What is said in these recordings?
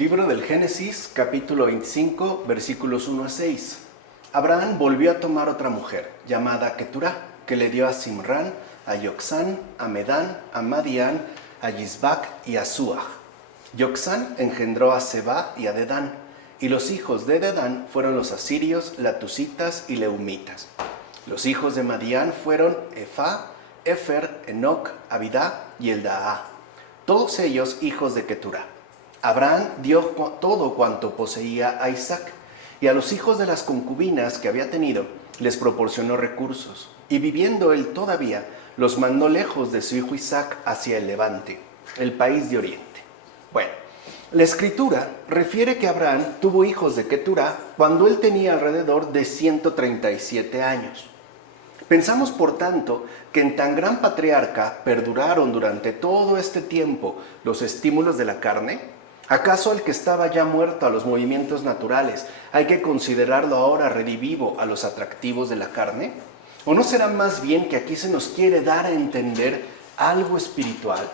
Libro del Génesis, capítulo 25, versículos 1 a 6. Abraham volvió a tomar otra mujer, llamada Keturá, que le dio a Simrán, a Yoxán, a Medán, a Madián, a Yisbac y a Suach. Yoxán engendró a Seba y a Dedán, y los hijos de Dedán fueron los asirios, latusitas y leumitas. Los hijos de Madián fueron Efá, Efer, Enoc, Abidá y Eldaá, todos ellos hijos de Keturá. Abraham dio todo cuanto poseía a Isaac, y a los hijos de las concubinas que había tenido les proporcionó recursos, y viviendo él todavía, los mandó lejos de su hijo Isaac hacia el levante, el país de Oriente. Bueno, la escritura refiere que Abraham tuvo hijos de Keturá cuando él tenía alrededor de 137 años. Pensamos, por tanto, que en tan gran patriarca perduraron durante todo este tiempo los estímulos de la carne. ¿Acaso el que estaba ya muerto a los movimientos naturales hay que considerarlo ahora redivivo a los atractivos de la carne? ¿O no será más bien que aquí se nos quiere dar a entender algo espiritual?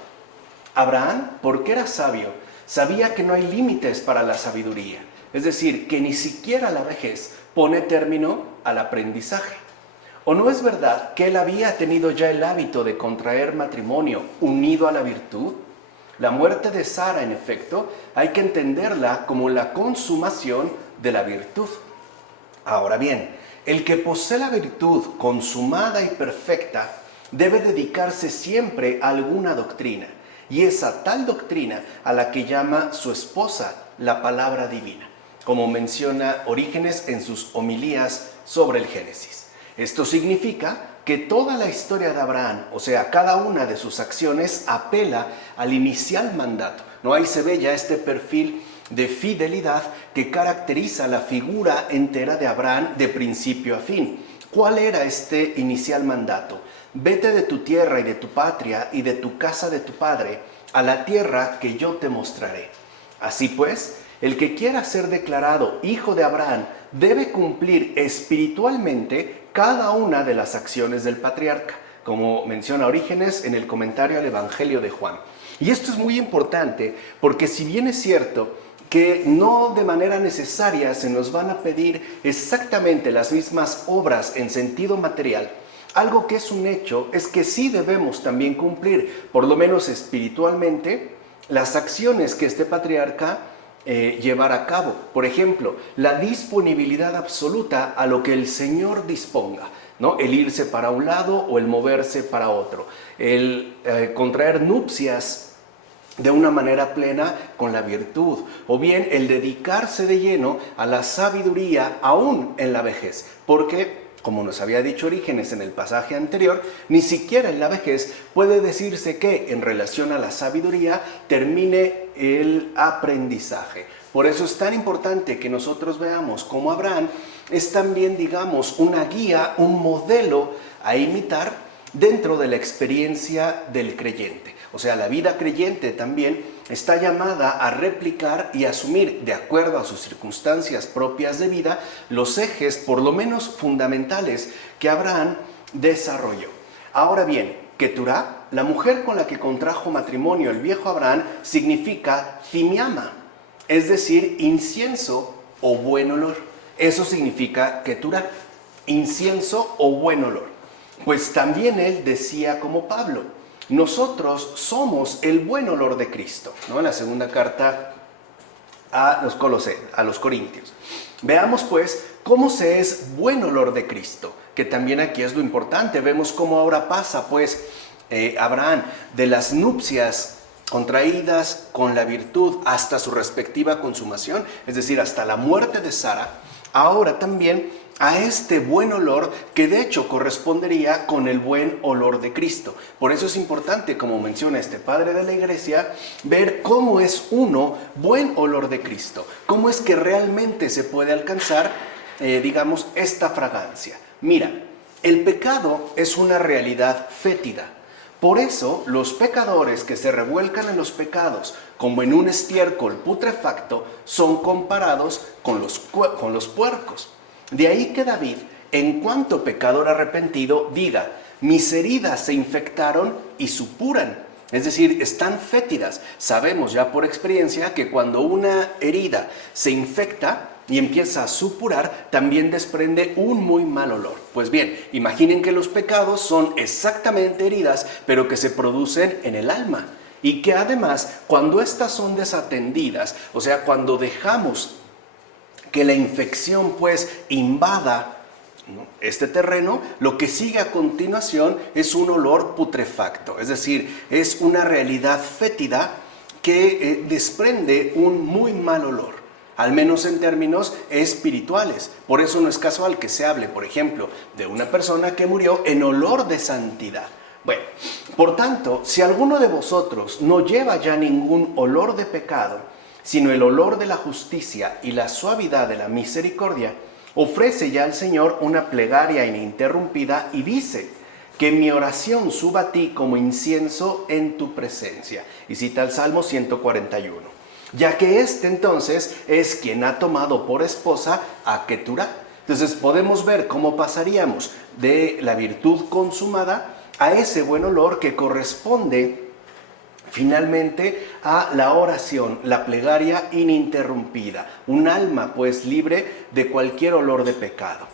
Abraham, porque era sabio, sabía que no hay límites para la sabiduría, es decir, que ni siquiera la vejez pone término al aprendizaje. ¿O no es verdad que él había tenido ya el hábito de contraer matrimonio unido a la virtud? La muerte de Sara, en efecto, hay que entenderla como la consumación de la virtud. Ahora bien, el que posee la virtud consumada y perfecta debe dedicarse siempre a alguna doctrina, y es a tal doctrina a la que llama su esposa la palabra divina, como menciona Orígenes en sus homilías sobre el Génesis. Esto significa que toda la historia de Abraham, o sea, cada una de sus acciones, apela al inicial mandato. ¿No? Ahí se ve ya este perfil de fidelidad que caracteriza la figura entera de Abraham de principio a fin. ¿Cuál era este inicial mandato? Vete de tu tierra y de tu patria y de tu casa de tu padre a la tierra que yo te mostraré. Así pues, el que quiera ser declarado hijo de Abraham debe cumplir espiritualmente cada una de las acciones del patriarca, como menciona Orígenes en el comentario al Evangelio de Juan. Y esto es muy importante porque si bien es cierto que no de manera necesaria se nos van a pedir exactamente las mismas obras en sentido material, algo que es un hecho es que sí debemos también cumplir, por lo menos espiritualmente, las acciones que este patriarca llevar a cabo. Por ejemplo, la disponibilidad absoluta a lo que el Señor disponga, ¿no? El irse para un lado o el moverse para otro, el contraer nupcias de una manera plena con la virtud, o bien el dedicarse de lleno a la sabiduría aún en la vejez, porque como nos había dicho Orígenes en el pasaje anterior, ni siquiera en la vejez puede decirse que en relación a la sabiduría termine el aprendizaje. Por eso es tan importante que nosotros veamos cómo Abraham es también, digamos, una guía, un modelo a imitar dentro de la experiencia del creyente. O sea, la vida creyente también está llamada a replicar y asumir, de acuerdo a sus circunstancias propias de vida, los ejes, por lo menos fundamentales, que Abraham desarrolló. Ahora bien, Keturá, la mujer con la que contrajo matrimonio el viejo Abraham, significa thimiama, es decir, incienso o buen olor. Eso significa Keturá, incienso o buen olor. Pues también él decía como Pablo, nosotros somos el buen olor de Cristo, ¿no? En la segunda carta a los Corintios. Veamos pues cómo se es buen olor de Cristo, que también aquí es lo importante. Vemos cómo ahora pasa pues Abraham de las nupcias contraídas con la virtud hasta su respectiva consumación, es decir, hasta la muerte de Sara, ahora también a este buen olor que de hecho correspondería con el buen olor de Cristo. Por eso es importante, como menciona este padre de la iglesia, ver cómo es uno buen olor de Cristo, cómo es que realmente se puede alcanzar, digamos, esta fragancia. Mira, el pecado es una realidad fétida. Por eso los pecadores que se revuelcan en los pecados como en un estiércol putrefacto son comparados con los puercos. De ahí que David, en cuanto pecador arrepentido, diga, mis heridas se infectaron y supuran, Es decir, están fétidas. Sabemos ya por experiencia que cuando una herida se infecta y empieza a supurar, también desprende un muy mal olor. Pues bien, imaginen que los pecados son exactamente heridas, pero que se producen en el alma. Y que además, cuando estas son desatendidas, o sea, cuando dejamos que la infección pues invada, ¿no?, este terreno, lo que sigue a continuación es un olor putrefacto, es decir, es una realidad fétida que desprende un muy mal olor, al menos en términos espirituales. Por eso no es casual que se hable, por ejemplo, de una persona que murió en olor de santidad. Bueno, por tanto, si alguno de vosotros no lleva ya ningún olor de pecado, sino el olor de la justicia y la suavidad de la misericordia, ofrece ya al Señor una plegaria ininterrumpida y dice: que mi oración suba a ti como incienso en tu presencia. Y cita el Salmo 141. Ya que este entonces es quien ha tomado por esposa a Keturá. Entonces podemos ver cómo pasaríamos de la virtud consumada a ese buen olor que corresponde finalmente a la oración, la plegaria ininterrumpida, un alma pues libre de cualquier olor de pecado.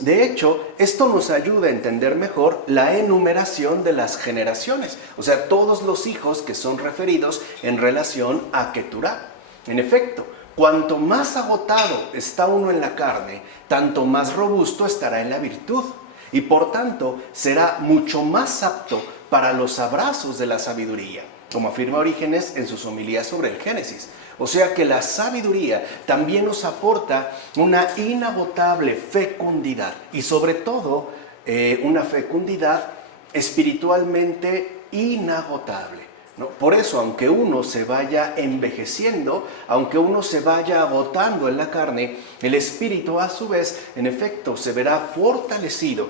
De hecho, esto nos ayuda a entender mejor la enumeración de las generaciones, o sea, todos los hijos que son referidos en relación a Keturá. En efecto, cuanto más agotado está uno en la carne, tanto más robusto estará en la virtud, y por tanto será mucho más apto para los abrazos de la sabiduría, como afirma Orígenes en sus homilías sobre el Génesis. O sea que la sabiduría también nos aporta una inagotable fecundidad y sobre todo una fecundidad espiritualmente inagotable, ¿no? Por eso, aunque uno se vaya envejeciendo, aunque uno se vaya agotando en la carne, el espíritu a su vez, en efecto, se verá fortalecido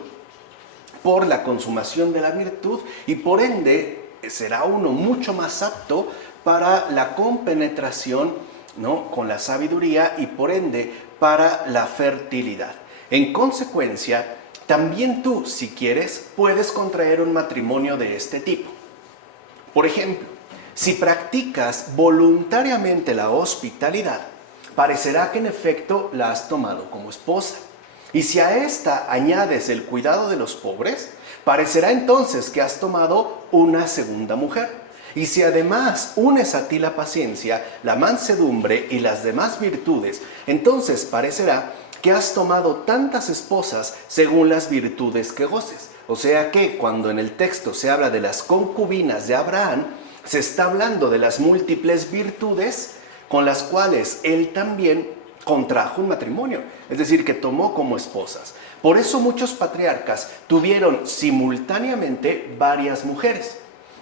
por la consumación de la virtud y por ende será uno mucho más apto para la compenetración, ¿no?, con la sabiduría y por ende para la fertilidad. En consecuencia, también tú, si quieres, puedes contraer un matrimonio de este tipo. Por ejemplo, si practicas voluntariamente la hospitalidad, parecerá que en efecto la has tomado como esposa. Y si a esta añades el cuidado de los pobres, parecerá entonces que has tomado una segunda mujer. Y si además unes a ti la paciencia, la mansedumbre y las demás virtudes, entonces parecerá que has tomado tantas esposas según las virtudes que goces. O sea que cuando en el texto se habla de las concubinas de Abraham, se está hablando de las múltiples virtudes con las cuales él también contrajo un matrimonio, es decir, que tomó como esposas. Por eso muchos patriarcas tuvieron simultáneamente varias mujeres.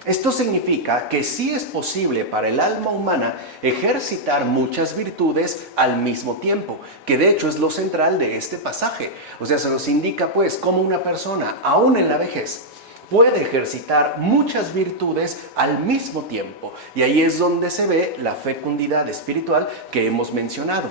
Esto significa que sí es posible para el alma humana ejercitar muchas virtudes al mismo tiempo, que de hecho es lo central de este pasaje. O sea, se nos indica pues cómo una persona, aún en la vejez, puede ejercitar muchas virtudes al mismo tiempo. Y ahí es donde se ve la fecundidad espiritual que hemos mencionado.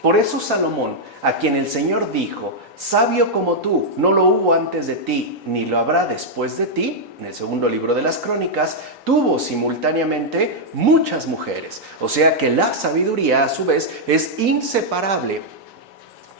Por eso Salomón, a quien el Señor dijo: sabio como tú, no lo hubo antes de ti, ni lo habrá después de ti, en el segundo libro de las Crónicas, tuvo simultáneamente muchas mujeres. O sea que la sabiduría, a su vez, es inseparable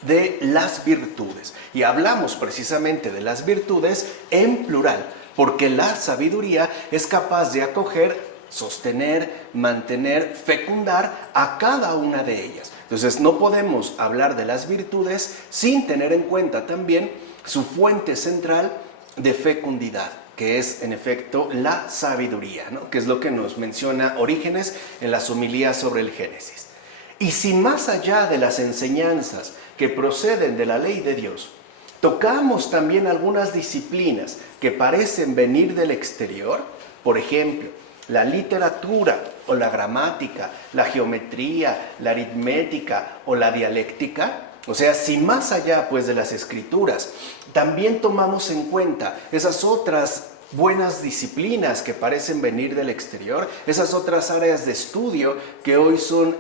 de las virtudes. Y hablamos precisamente de las virtudes en plural, porque la sabiduría es capaz de acoger, sostener, mantener, fecundar a cada una de ellas. Entonces no podemos hablar de las virtudes sin tener en cuenta también su fuente central de fecundidad, que es en efecto la sabiduría, ¿no?, que es lo que nos menciona Orígenes en las homilías sobre el Génesis. Y si más allá de las enseñanzas que proceden de la ley de Dios, tocamos también algunas disciplinas que parecen venir del exterior, por ejemplo, la literatura o la gramática, la geometría, la aritmética o la dialéctica, o sea, si más allá pues de las escrituras, también tomamos en cuenta esas otras buenas disciplinas que parecen venir del exterior, esas otras áreas de estudio que hoy son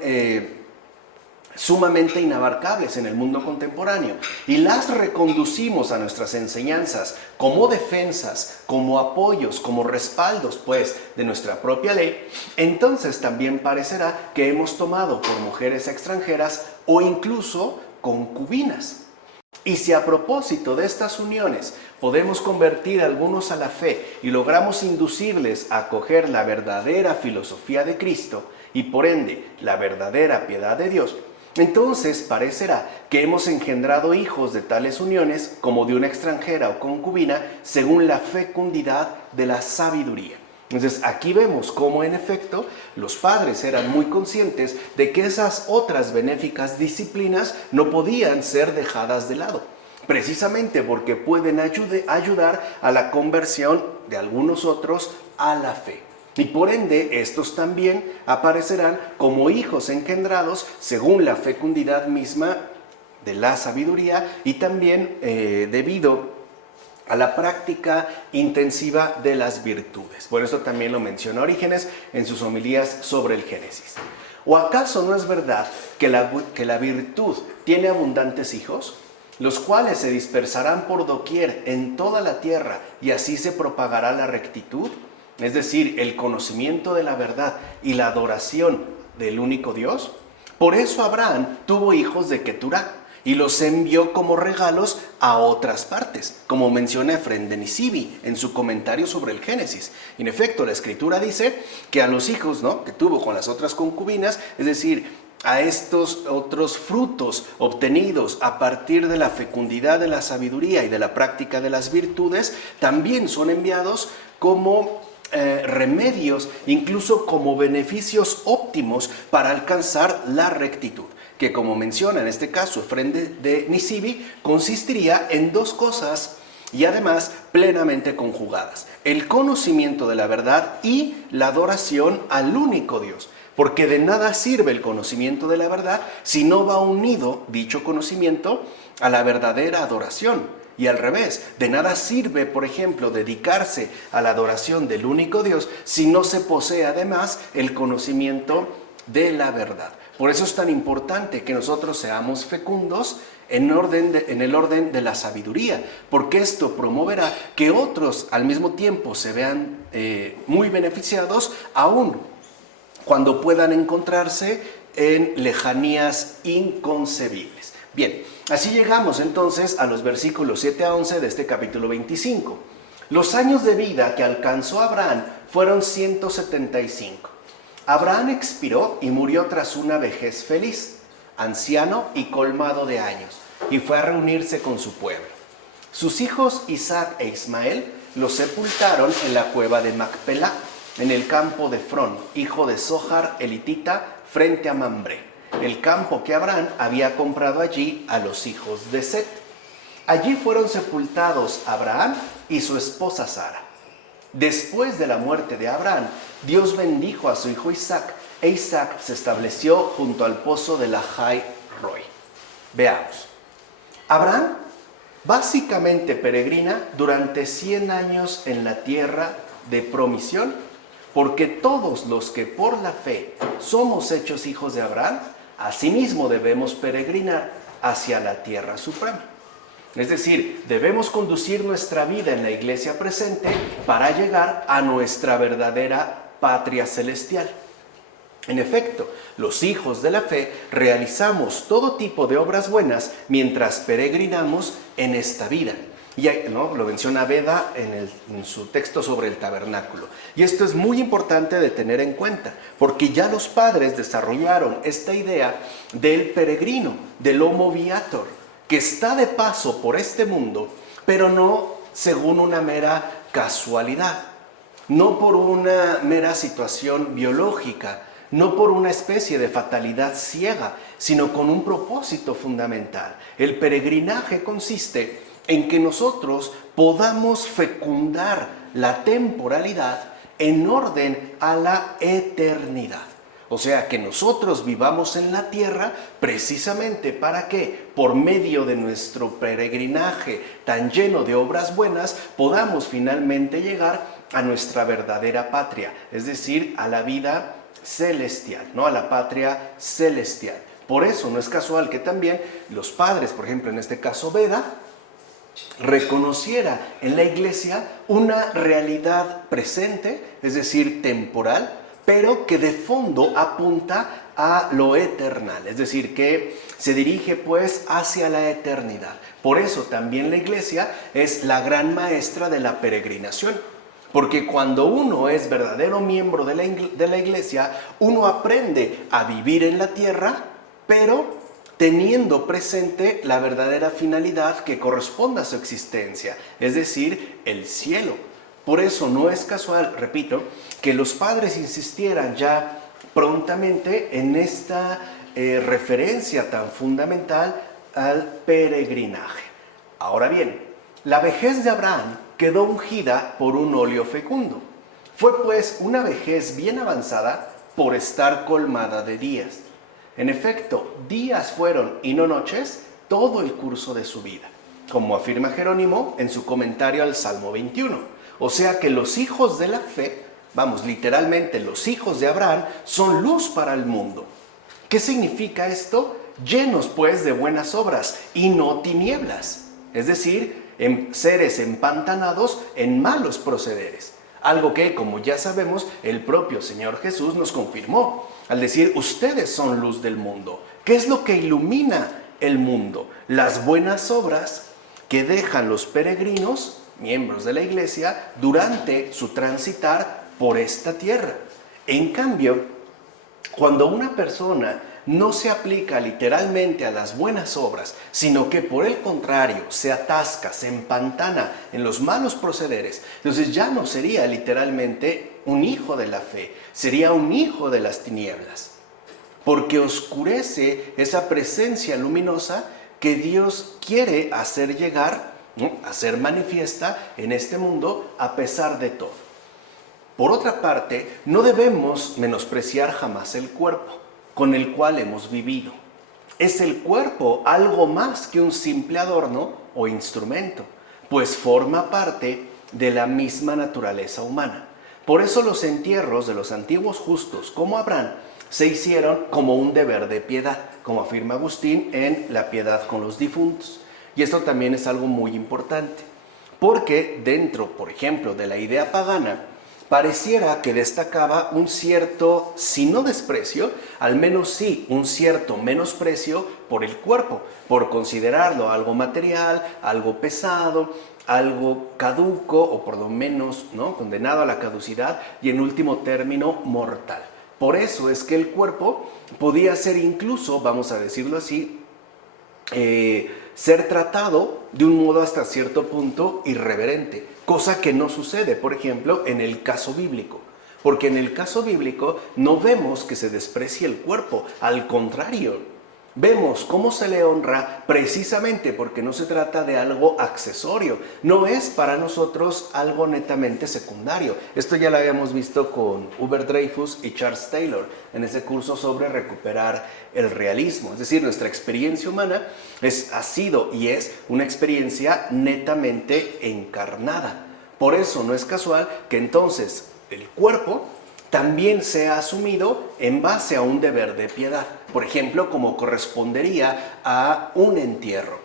sumamente inabarcables en el mundo contemporáneo y las reconducimos a nuestras enseñanzas como defensas, como apoyos, como respaldos pues de nuestra propia ley, entonces también parecerá que hemos tomado por mujeres extranjeras o incluso concubinas. Y si a propósito de estas uniones podemos convertir a algunos a la fe y logramos inducirles a acoger la verdadera filosofía de Cristo y por ende la verdadera piedad de Dios, entonces parecerá que hemos engendrado hijos de tales uniones como de una extranjera o concubina según la fecundidad de la sabiduría. Entonces aquí vemos cómo en efecto los padres eran muy conscientes de que esas otras benéficas disciplinas no podían ser dejadas de lado, precisamente porque pueden ayudar a la conversión de algunos otros a la fe. Y por ende, estos también aparecerán como hijos engendrados según la fecundidad misma de la sabiduría y también debido a la práctica intensiva de las virtudes. Por eso también lo menciona Orígenes en sus homilías sobre el Génesis. ¿O acaso no es verdad que la virtud tiene abundantes hijos, los cuales se dispersarán por doquier en toda la tierra y así se propagará la rectitud? Es decir, el conocimiento de la verdad y la adoración del único Dios. Por eso Abraham tuvo hijos de Keturá y los envió como regalos a otras partes, como menciona Efrén de Nisibi en su comentario sobre el Génesis. En efecto, la Escritura dice que a los hijos, ¿no?, que tuvo con las otras concubinas, es decir, a estos otros frutos obtenidos a partir de la fecundidad de la sabiduría y de la práctica de las virtudes, también son enviados como remedios, incluso como beneficios óptimos para alcanzar la rectitud, que como menciona en este caso Efrén de Nisibi, consistiría en dos cosas y además plenamente conjugadas: el conocimiento de la verdad y la adoración al único Dios. Porque de nada sirve el conocimiento de la verdad si no va unido dicho conocimiento a la verdadera adoración. Y al revés, de nada sirve, por ejemplo, dedicarse a la adoración del único Dios si no se posee además el conocimiento de la verdad. Por eso es tan importante que nosotros seamos fecundos en el orden de la sabiduría, porque esto promoverá que otros al mismo tiempo se vean muy beneficiados, aún cuando puedan encontrarse en lejanías inconcebibles. Bien, así llegamos entonces a los versículos 7 a 11 de este capítulo 25. Los años de vida que alcanzó Abraham fueron 175. Abraham expiró y murió tras una vejez feliz, anciano y colmado de años, y fue a reunirse con su pueblo. Sus hijos Isaac e Ismael lo sepultaron en la cueva de Macpelá, en el campo de Frón, hijo de Zohar elitita, frente a Mambré, el campo que Abraham había comprado allí a los hijos de Set. Allí fueron sepultados Abraham y su esposa Sara. Después de la muerte de Abraham, Dios bendijo a su hijo Isaac, e Isaac se estableció junto al pozo de Lahai Roi. Veamos. Abraham básicamente peregrina durante 100 años en la tierra de promisión, porque todos los que por la fe somos hechos hijos de Abraham, asimismo debemos peregrinar hacia la tierra suprema. Es decir, debemos conducir nuestra vida en la iglesia presente para llegar a nuestra verdadera patria celestial. En efecto, los hijos de la fe realizamos todo tipo de obras buenas mientras peregrinamos en esta vida. Y ¿no? Lo menciona Beda en su texto sobre el tabernáculo. Y esto es muy importante de tener en cuenta, porque ya los padres desarrollaron esta idea del peregrino, del homo viator, que está de paso por este mundo, pero no según una mera casualidad, no por una mera situación biológica, no por una especie de fatalidad ciega, sino con un propósito fundamental. El peregrinaje consiste en que nosotros podamos fecundar la temporalidad en orden a la eternidad. O sea, que nosotros vivamos en la tierra precisamente para que, por medio de nuestro peregrinaje tan lleno de obras buenas, podamos finalmente llegar a nuestra verdadera patria, es decir, a la vida celestial, ¿no? A la patria celestial. Por eso no es casual que también los padres, por ejemplo en este caso Beda, reconociera en la iglesia una realidad presente, es decir, temporal, pero que de fondo apunta a lo eternal, es decir, que se dirige pues hacia la eternidad. Por eso también la iglesia es la gran maestra de la peregrinación, porque cuando uno es verdadero miembro de la iglesia, uno aprende a vivir en la tierra, pero teniendo presente la verdadera finalidad que corresponde a su existencia, es decir, el cielo. Por eso no es casual, repito, que los padres insistieran ya prontamente en esta referencia tan fundamental al peregrinaje. Ahora bien, la vejez de Abraham quedó ungida por un óleo fecundo. Fue pues una vejez bien avanzada por estar colmada de días. En efecto, días fueron y no noches todo el curso de su vida, como afirma Jerónimo en su comentario al Salmo 21. O sea que los hijos de la fe, vamos, literalmente los hijos de Abraham, son luz para el mundo. ¿Qué significa esto? Llenos pues de buenas obras y no tinieblas, es decir, seres empantanados en malos procederes. Algo que, como ya sabemos, el propio Señor Jesús nos confirmó al decir, ustedes son luz del mundo. ¿Qué es lo que ilumina el mundo? Las buenas obras que dejan los peregrinos, miembros de la iglesia, durante su transitar por esta tierra. En cambio, cuando una persona no se aplica literalmente a las buenas obras, sino que por el contrario se atasca, se empantana en los malos procederes, entonces ya no sería literalmente un hijo de la fe, sería un hijo de las tinieblas, porque oscurece esa presencia luminosa que Dios quiere hacer llegar, ¿no?, hacer manifiesta en este mundo a pesar de todo. Por otra parte, no debemos menospreciar jamás el cuerpo con el cual hemos vivido. ¿Es el cuerpo algo más que un simple adorno o instrumento? Pues forma parte de la misma naturaleza humana. Por eso los entierros de los antiguos justos, como Abraham, se hicieron como un deber de piedad, como afirma Agustín en La piedad con los difuntos. Y esto también es algo muy importante, porque dentro, por ejemplo, de la idea pagana, pareciera que destacaba un cierto, si no desprecio, al menos sí un cierto menosprecio por el cuerpo, por considerarlo algo material, algo pesado, algo caduco o por lo menos, ¿no?, condenado a la caducidad y en último término mortal. Por eso es que el cuerpo podía ser incluso, vamos a decirlo así, ser tratado de un modo hasta cierto punto irreverente, cosa que no sucede, por ejemplo, en el caso bíblico. Porque en el caso bíblico no vemos que se desprecie el cuerpo, al contrario, vemos cómo se le honra precisamente porque no se trata de algo accesorio, no es para nosotros algo netamente secundario. Esto ya lo habíamos visto con Hubert Dreyfus y Charles Taylor en ese curso sobre recuperar el realismo. Es decir, nuestra experiencia humana ha sido y es una experiencia netamente encarnada. Por eso no es casual que entonces el cuerpo también sea asumido en base a un deber de piedad, por ejemplo, como correspondería a un entierro.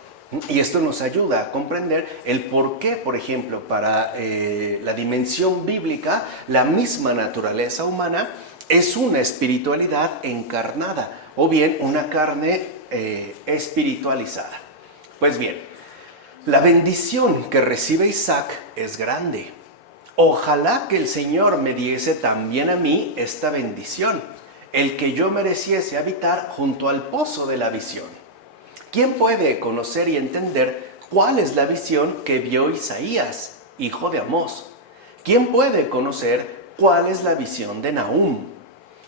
Y esto nos ayuda a comprender el por qué, por ejemplo, para la dimensión bíblica, la misma naturaleza humana es una espiritualidad encarnada, o bien una carne espiritualizada. Pues bien, la bendición que recibe Isaac es grande. Ojalá que el Señor me diese también a mí esta bendición, el que yo mereciese habitar junto al pozo de la visión. ¿Quién puede conocer y entender cuál es la visión que vio Isaías, hijo de Amós? ¿Quién puede conocer cuál es la visión de Nahum?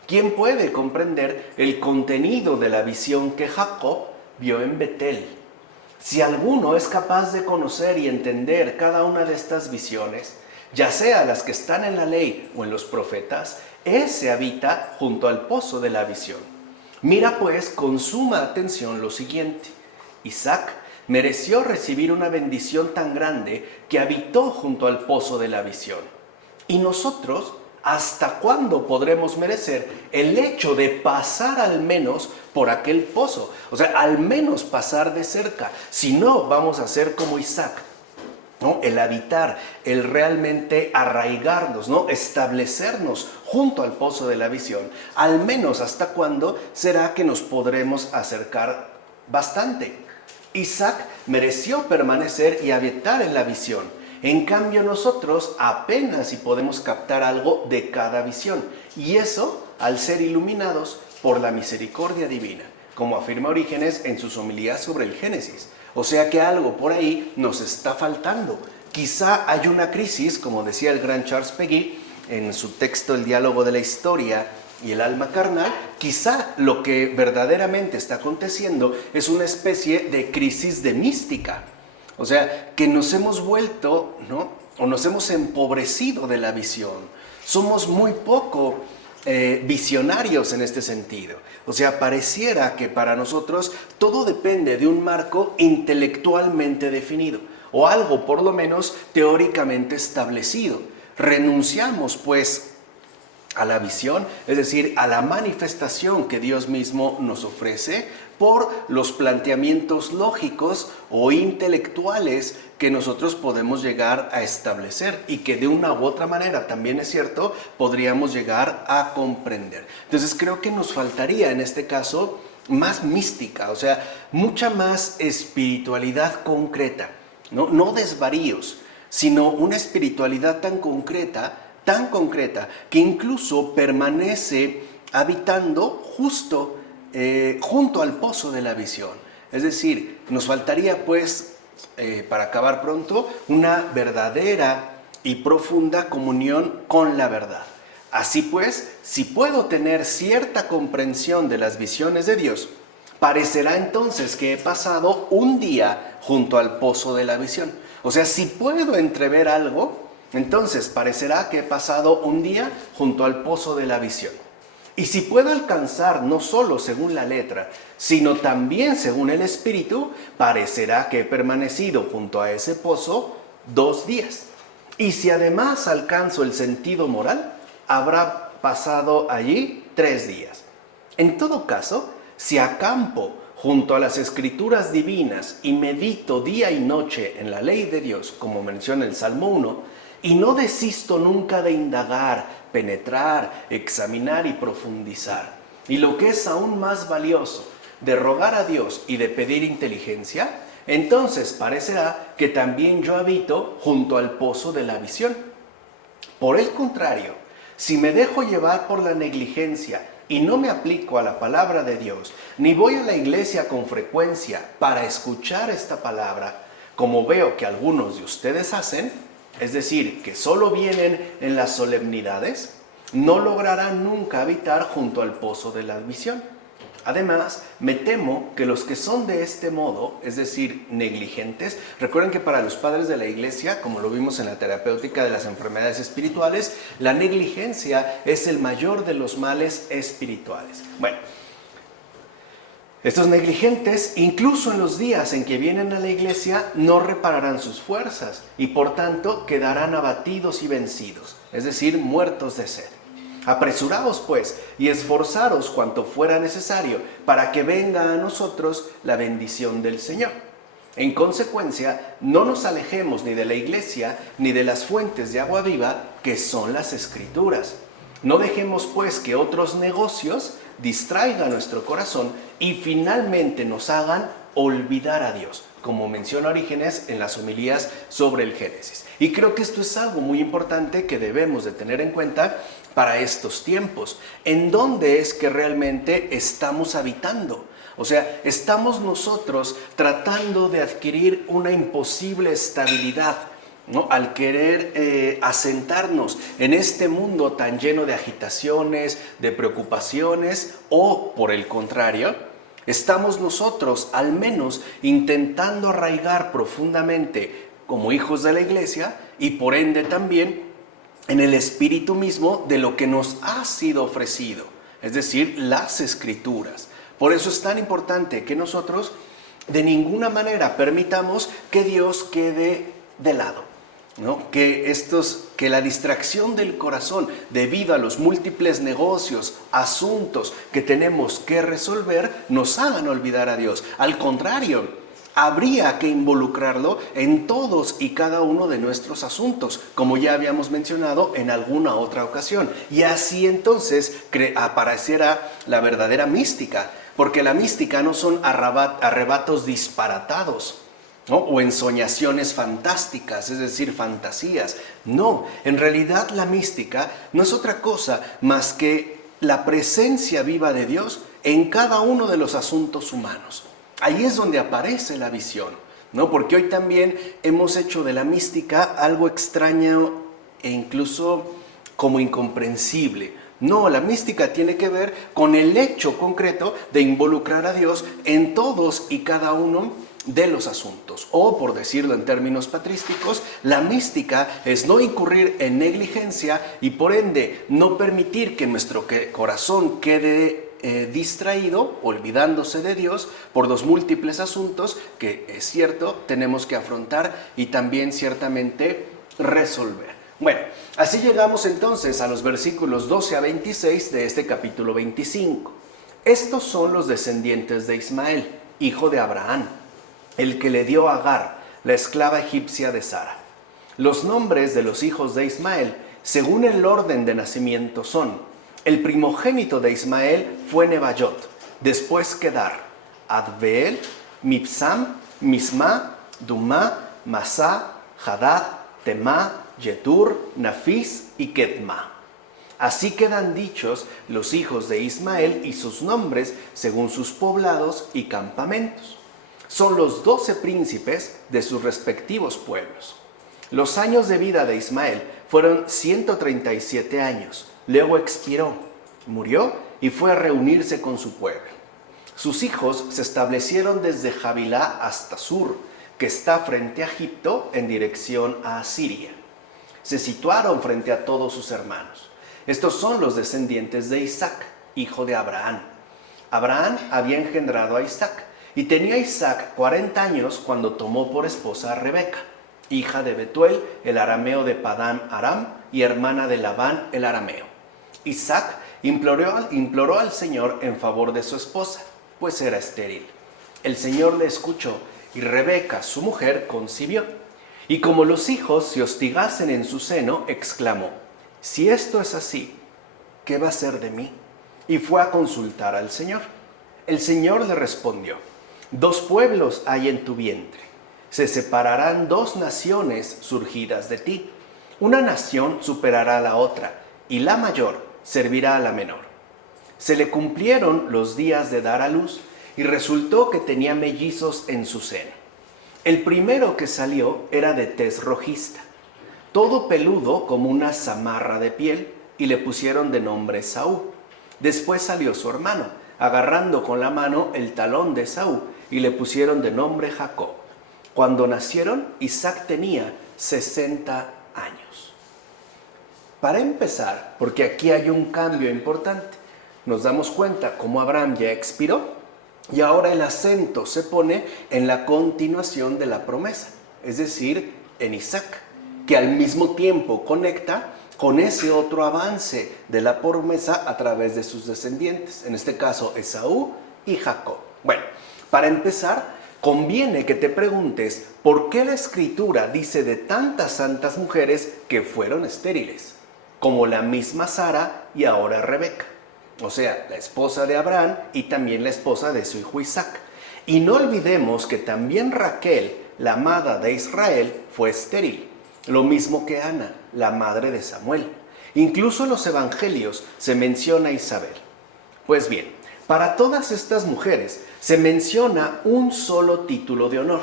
¿Quién puede comprender el contenido de la visión que Jacob vio en Betel? Si alguno es capaz de conocer y entender cada una de estas visiones, ya sea las que están en la ley o en los profetas, ese habita junto al pozo de la visión. Mira pues con suma atención lo siguiente. Isaac mereció recibir una bendición tan grande que habitó junto al pozo de la visión. Y nosotros, ¿hasta cuándo podremos merecer el hecho de pasar al menos por aquel pozo? O sea, al menos pasar de cerca. Si no, vamos a ser como Isaac, ¿no? El habitar, el realmente arraigarnos, ¿no? Establecernos junto al pozo de la visión. Al menos, ¿hasta cuándo será que nos podremos acercar bastante? Isaac mereció permanecer y habitar en la visión. En cambio, nosotros apenas si podemos captar algo de cada visión. Y eso al ser iluminados por la misericordia divina, como afirma Orígenes en sus homilías sobre el Génesis. O sea que algo por ahí nos está faltando. Quizá hay una crisis, como decía el gran Charles Péguy en su texto El diálogo de la historia y el alma carnal. Quizá lo que verdaderamente está aconteciendo es una especie de crisis de mística. O sea, que nos hemos vuelto, ¿no? O nos hemos empobrecido de la visión. Somos muy poco visionarios en este sentido. O sea, pareciera que para nosotros todo depende de un marco intelectualmente definido o algo por lo menos teóricamente establecido. Renunciamos pues a la visión, es decir, a la manifestación que Dios mismo nos ofrece por los planteamientos lógicos o intelectuales que nosotros podemos llegar a establecer y que de una u otra manera, también es cierto, podríamos llegar a comprender. Entonces creo que nos faltaría en este caso más mística, o sea, mucha más espiritualidad concreta, no desvaríos, sino una espiritualidad tan concreta, que incluso permanece habitando justo junto al pozo de la visión. Es decir, nos faltaría pues, para acabar pronto, una verdadera y profunda comunión con la verdad. Así pues, si puedo tener cierta comprensión de las visiones de Dios, parecerá entonces que he pasado un día junto al pozo de la visión. O sea, si puedo entrever algo, entonces parecerá que he pasado un día junto al pozo de la visión. Y si puedo alcanzar no solo según la letra, sino también según el espíritu, parecerá que he permanecido junto a ese pozo 2 días. Y si además alcanzo el sentido moral, habrá pasado allí 3 días. En todo caso, si acampo junto a las escrituras divinas y medito día y noche en la ley de Dios, como menciona el Salmo 1, y no desisto nunca de indagar, penetrar, examinar y profundizar, y lo que es aún más valioso, de rogar a Dios y de pedir inteligencia, entonces parecerá que también yo habito junto al pozo de la visión. Por el contrario, si me dejo llevar por la negligencia y no me aplico a la palabra de Dios, ni voy a la iglesia con frecuencia para escuchar esta palabra, como veo que algunos de ustedes hacen, es decir, que solo vienen en las solemnidades, no lograrán nunca habitar junto al pozo de la visión. Además, me temo que los que son de este modo, es decir, negligentes, recuerden que para los padres de la iglesia, como lo vimos en la terapéutica de las enfermedades espirituales, la negligencia es el mayor de los males espirituales. Bueno, estos negligentes, incluso en los días en que vienen a la iglesia, no repararán sus fuerzas y por tanto quedarán abatidos y vencidos, es decir, muertos de sed. Apresuraos pues y esforzaros cuanto fuera necesario para que venga a nosotros la bendición del Señor. En consecuencia, no nos alejemos ni de la iglesia ni de las fuentes de agua viva que son las Escrituras. No dejemos pues que otros negocios distraigan nuestro corazón y finalmente nos hagan olvidar a Dios, como menciona Orígenes en las homilías sobre el Génesis. Y creo que esto es algo muy importante que debemos de tener en cuenta para estos tiempos. ¿En dónde es que realmente estamos habitando? O sea, estamos nosotros tratando de adquirir una imposible estabilidad, ¿no? Al querer asentarnos en este mundo tan lleno de agitaciones, de preocupaciones, o por el contrario, estamos nosotros al menos intentando arraigar profundamente como hijos de la iglesia y por ende también en el espíritu mismo de lo que nos ha sido ofrecido, es decir, las Escrituras. Por eso es tan importante que nosotros de ninguna manera permitamos que Dios quede de lado. ¿no? Que la distracción del corazón debido a los múltiples negocios, asuntos que tenemos que resolver, nos hagan olvidar a Dios. Al contrario, habría que involucrarlo en todos y cada uno de nuestros asuntos, como ya habíamos mencionado en alguna otra ocasión. Y así entonces apareciera la verdadera mística, porque la mística no son arrebatos disparatados, ¿no? O ensoñaciones fantásticas, es decir, fantasías. No, en realidad la mística no es otra cosa más que la presencia viva de Dios en cada uno de los asuntos humanos. Ahí es donde aparece la visión, ¿no? Porque hoy también hemos hecho de la mística algo extraño e incluso como incomprensible. No, la mística tiene que ver con el hecho concreto de involucrar a Dios en todos y cada uno de los asuntos. O, por decirlo en términos patrísticos, la mística es no incurrir en negligencia y por ende no permitir que nuestro corazón quede distraído, olvidándose de Dios por los múltiples asuntos que, es cierto, tenemos que afrontar y también ciertamente resolver. Bueno, así llegamos entonces a los versículos 12 a 26 de este capítulo 25. Estos son los descendientes de Ismael, hijo de Abraham, el que le dio a Agar, la esclava egipcia de Sara. Los nombres de los hijos de Ismael, según el orden de nacimiento, son: el primogénito de Ismael fue Nebayot, después Kedar, Adbeel, Mibsam, Misma, Dumá, Masá, Hadad, Temá, Yetur, Nafis y Ketma. Así quedan dichos los hijos de Ismael y sus nombres según sus poblados y campamentos. Son los 12 príncipes de sus respectivos pueblos. Los años de vida de Ismael fueron 137 años. Luego expiró, murió y fue a reunirse con su pueblo. Sus hijos se establecieron desde Javilá hasta Sur, que está frente a Egipto en dirección a Asiria. Se situaron frente a todos sus hermanos. Estos son los descendientes de Isaac, hijo de Abraham. Abraham había engendrado a Isaac, y tenía Isaac 40 años cuando tomó por esposa a Rebeca, hija de Betuel, el arameo de Padán Aram, y hermana de Labán, el arameo. Isaac imploró al Señor en favor de su esposa, pues era estéril. El Señor le escuchó, y Rebeca, su mujer, concibió. Y como los hijos se hostigasen en su seno, exclamó: si esto es así, ¿qué va a ser de mí? Y fue a consultar al Señor. El Señor le respondió: 2 pueblos hay en tu vientre. Se separarán 2 naciones surgidas de ti. Una nación superará a la otra, y la mayor servirá a la menor. Se le cumplieron los días de dar a luz, y resultó que tenía mellizos en su seno. El primero que salió era de tez rojiza, todo peludo como una zamarra de piel, y le pusieron de nombre Esaú. Después salió su hermano, agarrando con la mano el talón de Esaú, y le pusieron de nombre Jacob. Cuando nacieron, Isaac tenía 60 años. Para empezar, porque aquí hay un cambio importante, nos damos cuenta cómo Abraham ya expiró y ahora el acento se pone en la continuación de la promesa, es decir, en Isaac, que al mismo tiempo conecta con ese otro avance de la promesa a través de sus descendientes, en este caso Esaú y Jacob. Bueno, para empezar, conviene que te preguntes por qué la Escritura dice de tantas santas mujeres que fueron estériles, como la misma Sara y ahora Rebeca, o sea, la esposa de Abraham y también la esposa de su hijo Isaac. Y no olvidemos que también Raquel, la amada de Israel, fue estéril, lo mismo que Ana, la madre de Samuel. Incluso en los evangelios se menciona a Isabel. Pues bien, para todas estas mujeres se menciona un solo título de honor.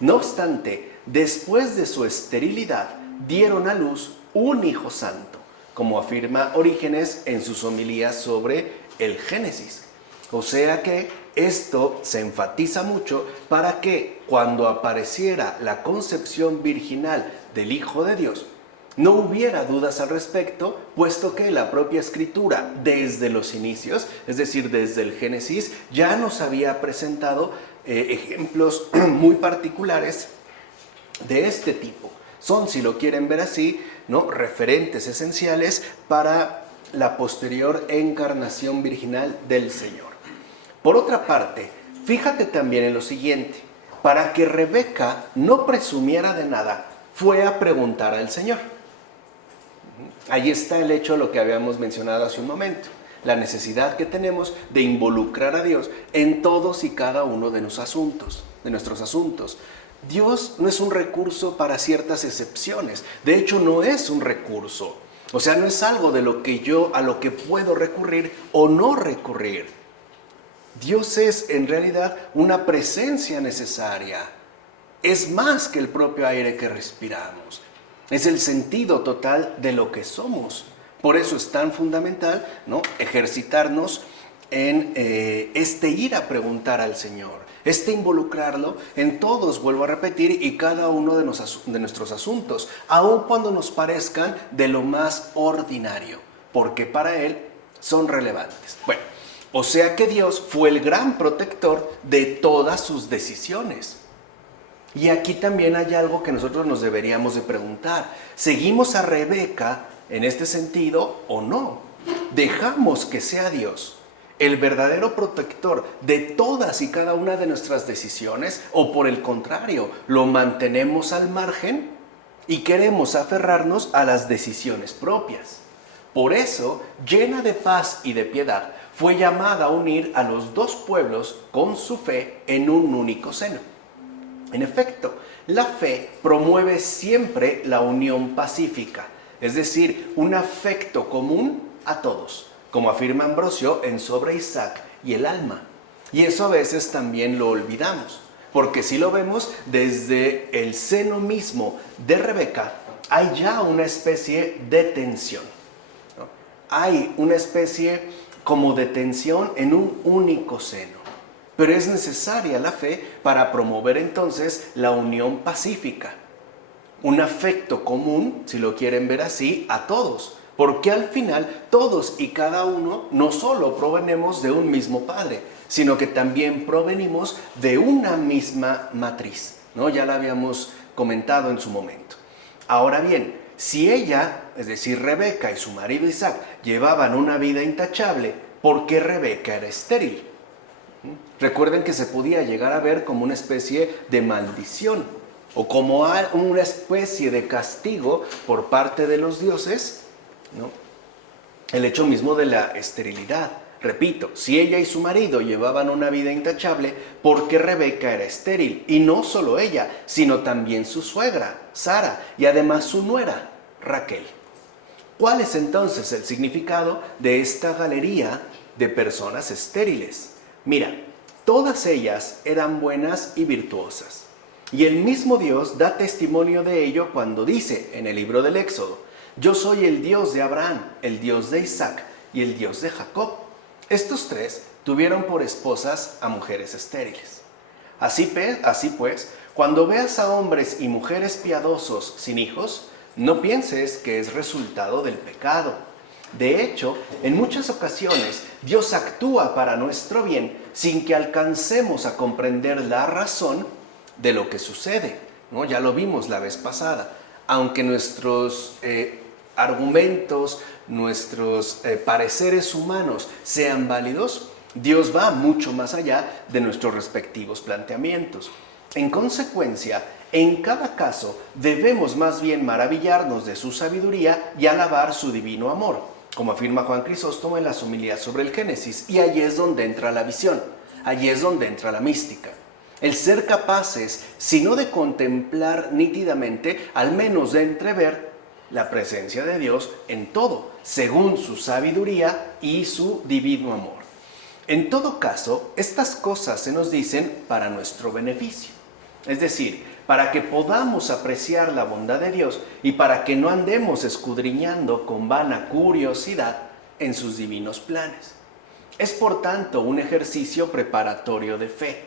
No obstante, después de su esterilidad, dieron a luz un hijo santo, como afirma Orígenes en sus homilías sobre el Génesis. O sea que esto se enfatiza mucho para que cuando apareciera la concepción virginal del Hijo de Dios, no hubiera dudas al respecto, puesto que la propia Escritura, desde los inicios, es decir, desde el Génesis, ya nos había presentado ejemplos muy particulares de este tipo. Son, si lo quieren ver así, ¿no?, referentes esenciales para la posterior encarnación virginal del Señor. Por otra parte, fíjate también en lo siguiente: para que Rebeca no presumiera de nada, fue a preguntar al Señor. Ahí está el hecho de lo que habíamos mencionado hace un momento, la necesidad que tenemos de involucrar a Dios en todos y cada uno de nuestros asuntos. Dios no es un recurso para ciertas excepciones, de hecho no es un recurso, o sea, no es algo de lo que a lo que puedo recurrir o no recurrir. Dios es en realidad una presencia necesaria, es más que el propio aire que respiramos, es el sentido total de lo que somos. Por eso es tan fundamental, ¿no?, ejercitarnos en este ir a preguntar al Señor, involucrarlo en todos, vuelvo a repetir, y cada uno de nuestros asuntos, aun cuando nos parezcan de lo más ordinario, porque para Él son relevantes. Bueno, o sea que Dios fue el gran protector de todas sus decisiones. Y aquí también hay algo que nosotros nos deberíamos de preguntar: ¿seguimos a Rebeca en este sentido o no? ¿Dejamos que sea Dios el verdadero protector de todas y cada una de nuestras decisiones, o por el contrario, lo mantenemos al margen y queremos aferrarnos a las decisiones propias? Por eso, llena de paz y de piedad, fue llamada a unir a los dos pueblos con su fe en un único seno. En efecto, la fe promueve siempre la unión pacífica, es decir, un afecto común a todos, como afirma Ambrosio en Sobre Isaac y el alma. Y eso a veces también lo olvidamos, porque si lo vemos desde el seno mismo de Rebeca, hay ya una especie de tensión, ¿no? Hay una especie como de tensión en un único seno. Pero es necesaria la fe para promover entonces la unión pacífica, un afecto común, si lo quieren ver así, a todos, porque al final todos y cada uno no solo provenimos de un mismo Padre, sino que también provenimos de una misma matriz, ¿no? Ya la habíamos comentado en su momento. Ahora bien, si ella, es decir, Rebeca y su marido Isaac, llevaban una vida intachable, ¿por qué Rebeca era estéril? Recuerden que se podía llegar a ver como una especie de maldición o como una especie de castigo por parte de los dioses, ¿no?, el hecho mismo de la esterilidad. Repito, si ella y su marido llevaban una vida intachable, ¿por qué Rebeca era estéril? Y no solo ella, sino también su suegra, Sara, y además su nuera, Raquel. ¿Cuál es entonces el significado de esta galería de personas estériles? Mira, todas ellas eran buenas y virtuosas. Y el mismo Dios da testimonio de ello cuando dice en el libro del Éxodo: yo soy el Dios de Abraham, el Dios de Isaac y el Dios de Jacob. Estos tres tuvieron por esposas a mujeres estériles. Así pues, cuando veas a hombres y mujeres piadosos sin hijos, no pienses que es resultado del pecado. De hecho, en muchas ocasiones Dios actúa para nuestro bien sin que alcancemos a comprender la razón de lo que sucede, ¿no? Ya lo vimos la vez pasada. Aunque nuestros argumentos, nuestros pareceres humanos sean válidos, Dios va mucho más allá de nuestros respectivos planteamientos. En consecuencia, en cada caso debemos más bien maravillarnos de su sabiduría y alabar su divino amor, como afirma Juan Crisóstomo en las homilías sobre el Génesis, y allí es donde entra la visión, allí es donde entra la mística. El ser capaces, si no de contemplar nítidamente, al menos de entrever la presencia de Dios en todo, según su sabiduría y su divino amor. En todo caso, estas cosas se nos dicen para nuestro beneficio, es decir, para que podamos apreciar la bondad de Dios y para que no andemos escudriñando con vana curiosidad en sus divinos planes. Es por tanto un ejercicio preparatorio de fe.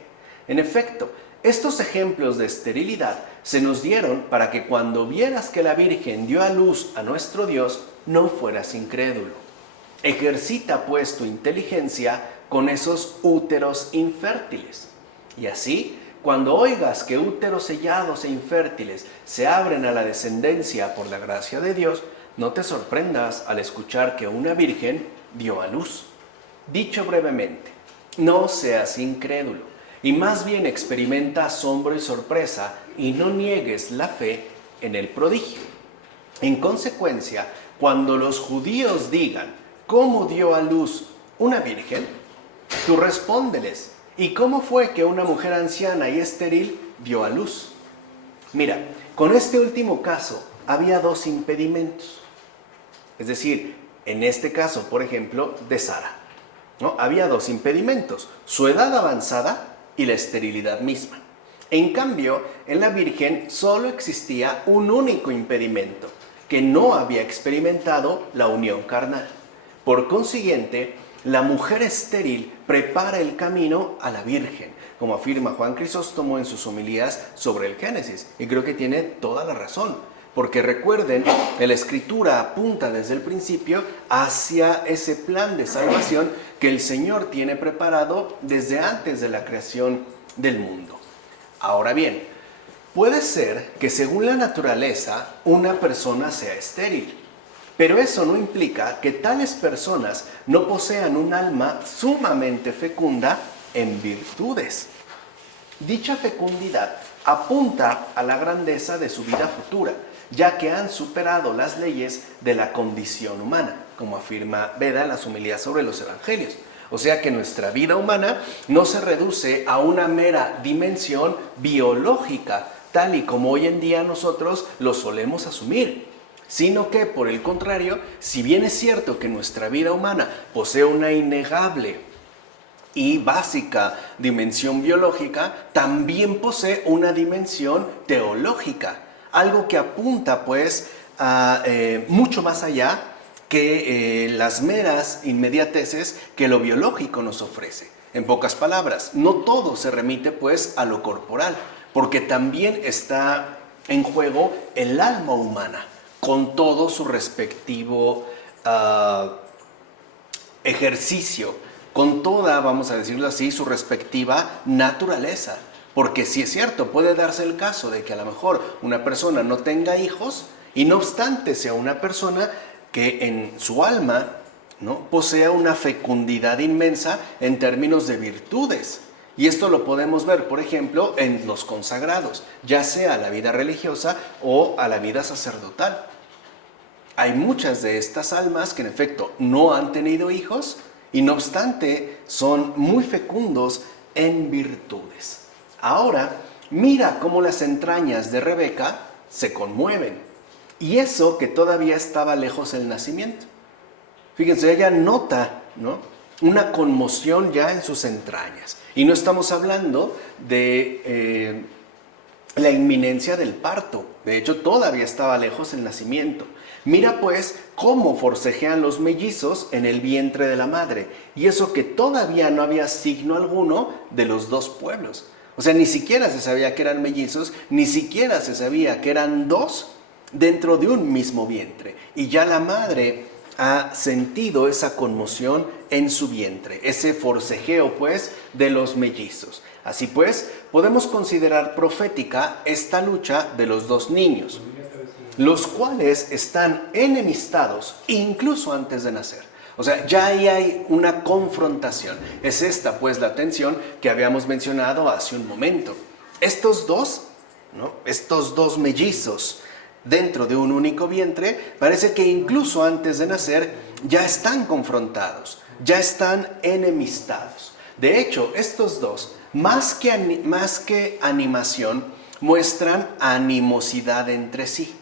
En efecto, estos ejemplos de esterilidad se nos dieron para que cuando vieras que la Virgen dio a luz a nuestro Dios, no fueras incrédulo. Ejercita pues tu inteligencia con esos úteros infértiles. Y así, cuando oigas que úteros sellados e infértiles se abren a la descendencia por la gracia de Dios, no te sorprendas al escuchar que una virgen dio a luz. Dicho brevemente, no seas incrédulo, y más bien experimenta asombro y sorpresa, y no niegues la fe en el prodigio. En consecuencia, cuando los judíos digan, ¿cómo dio a luz una virgen? Tú respóndeles, ¿y cómo fue que una mujer anciana y estéril dio a luz? Mira, con este último caso había dos impedimentos. Es decir, en este caso, por ejemplo, de Sara, ¿no? Había dos impedimentos, su edad avanzada y la esterilidad misma. En cambio, en la Virgen solo existía un único impedimento, que no había experimentado la unión carnal. Por consiguiente, la mujer estéril prepara el camino a la Virgen, como afirma Juan Crisóstomo en sus homilías sobre el Génesis. Y creo que tiene toda la razón, porque recuerden, la Escritura apunta desde el principio hacia ese plan de salvación que el Señor tiene preparado desde antes de la creación del mundo. Ahora bien, puede ser que según la naturaleza una persona sea estéril, pero eso no implica que tales personas no posean un alma sumamente fecunda en virtudes. Dicha fecundidad apunta a la grandeza de su vida futura, ya que han superado las leyes de la condición humana, como afirma Beda en las homilías sobre los evangelios. O sea que nuestra vida humana no se reduce a una mera dimensión biológica, tal y como hoy en día nosotros lo solemos asumir, sino que, por el contrario, si bien es cierto que nuestra vida humana posee una innegable y básica dimensión biológica, también posee una dimensión teológica, algo que apunta pues a mucho más allá que las meras inmediateces que lo biológico nos ofrece. En pocas palabras, no todo se remite pues a lo corporal, porque también está en juego el alma humana, con todo su respectivo ejercicio, con toda, vamos a decirlo así, su respectiva naturaleza. Porque si es cierto, puede darse el caso de que a lo mejor una persona no tenga hijos y no obstante sea una persona que en su alma, ¿no?, posea una fecundidad inmensa en términos de virtudes. Y esto lo podemos ver, por ejemplo, en los consagrados, ya sea a la vida religiosa o a la vida sacerdotal. Hay muchas de estas almas que en efecto no han tenido hijos y no obstante son muy fecundos en virtudes. Ahora, mira cómo las entrañas de Rebeca se conmueven. Y eso que todavía estaba lejos el nacimiento. Fíjense, ella nota, ¿no?, una conmoción ya en sus entrañas. Y no estamos hablando de la inminencia del parto. De hecho, todavía estaba lejos el nacimiento. Mira pues cómo forcejean los mellizos en el vientre de la madre. Y eso que todavía no había signo alguno de los dos pueblos. O sea, ni siquiera se sabía que eran mellizos, ni siquiera se sabía que eran dos dentro de un mismo vientre. Y ya la madre ha sentido esa conmoción en su vientre, ese forcejeo pues de los mellizos. Así pues, podemos considerar profética esta lucha de los dos niños, los cuales están enemistados incluso antes de nacer. O sea, ya ahí hay una confrontación. Es esta pues la tensión que habíamos mencionado hace un momento. Estos dos, ¿no?, estos dos mellizos dentro de un único vientre, parece que incluso antes de nacer ya están confrontados, ya están enemistados. De hecho, estos dos, más que animación, muestran animosidad entre sí.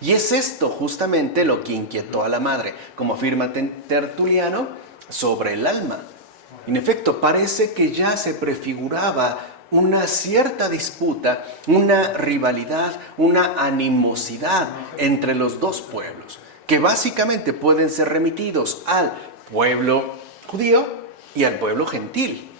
Y es esto justamente lo que inquietó a la madre, como afirma Tertuliano sobre el alma. En efecto, parece que ya se prefiguraba una cierta disputa, una rivalidad, una animosidad entre los dos pueblos, que básicamente pueden ser remitidos al pueblo judío y al pueblo gentil.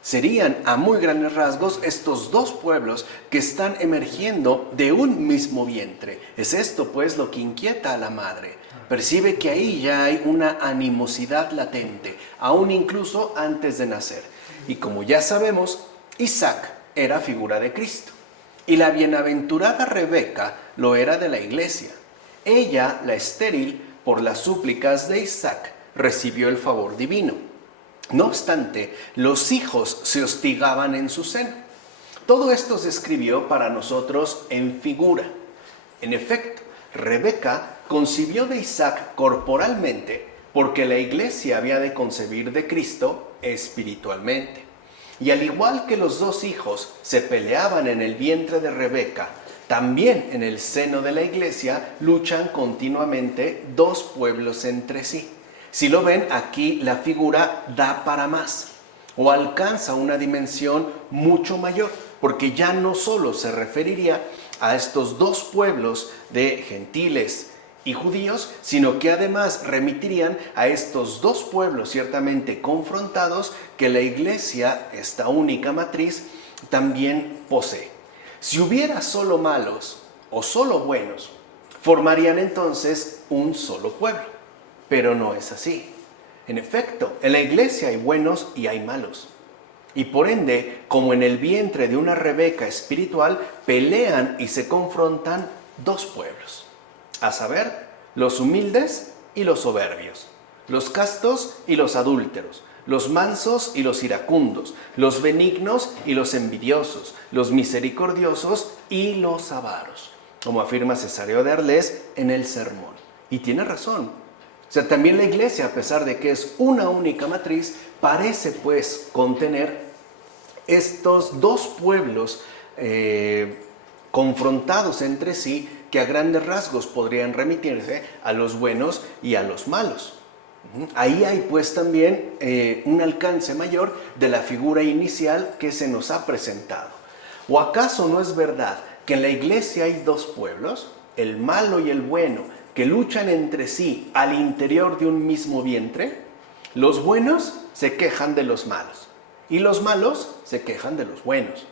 Serían a muy grandes rasgos estos dos pueblos que están emergiendo de un mismo vientre. Es esto pues lo que inquieta a la madre. Percibe que ahí ya hay una animosidad latente, aún incluso antes de nacer. Y como ya sabemos, Isaac era figura de Cristo y la bienaventurada Rebeca lo era de la iglesia. Ella, la estéril, por las súplicas de Isaac, recibió el favor divino. No obstante, los hijos se hostigaban en su seno. Todo esto se escribió para nosotros en figura. En efecto, Rebeca concibió de Isaac corporalmente porque la iglesia había de concebir de Cristo espiritualmente. Y al igual que los dos hijos se peleaban en el vientre de Rebeca, también en el seno de la iglesia luchan continuamente dos pueblos entre sí. Si lo ven, aquí la figura da para más o alcanza una dimensión mucho mayor, porque ya no solo se referiría a estos dos pueblos de gentiles y judíos, sino que además remitirían a estos dos pueblos ciertamente confrontados que la iglesia, esta única matriz, también posee. Si hubiera solo malos o solo buenos, formarían entonces un solo pueblo, pero no es así. En efecto, en la iglesia hay buenos y hay malos. Y por ende, como en el vientre de una Rebeca espiritual, pelean y se confrontan dos pueblos, a saber, los humildes y los soberbios, los castos y los adúlteros, los mansos y los iracundos, los benignos y los envidiosos, los misericordiosos y los avaros, como afirma Cesáreo de Arles en el sermón. Y tiene razón. O sea, también la iglesia, a pesar de que es una única matriz, parece pues contener estos dos pueblos confrontados entre sí, que a grandes rasgos podrían remitirse a los buenos y a los malos. Ahí hay pues también un alcance mayor de la figura inicial que se nos ha presentado. ¿O acaso no es verdad que en la iglesia hay dos pueblos, el malo y el bueno, que luchan entre sí al interior de un mismo vientre? Los buenos se quejan de los malos y los malos se quejan de los buenos.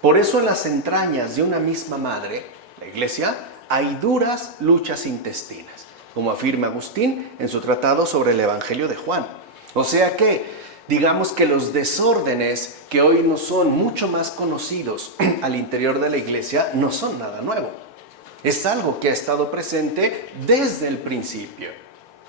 Por eso en las entrañas de una misma madre, la iglesia, hay duras luchas intestinas, como afirma Agustín en su tratado sobre el Evangelio de Juan. O sea que, digamos que los desórdenes que hoy nos son mucho más conocidos al interior de la iglesia no son nada nuevo. Es algo que ha estado presente desde el principio,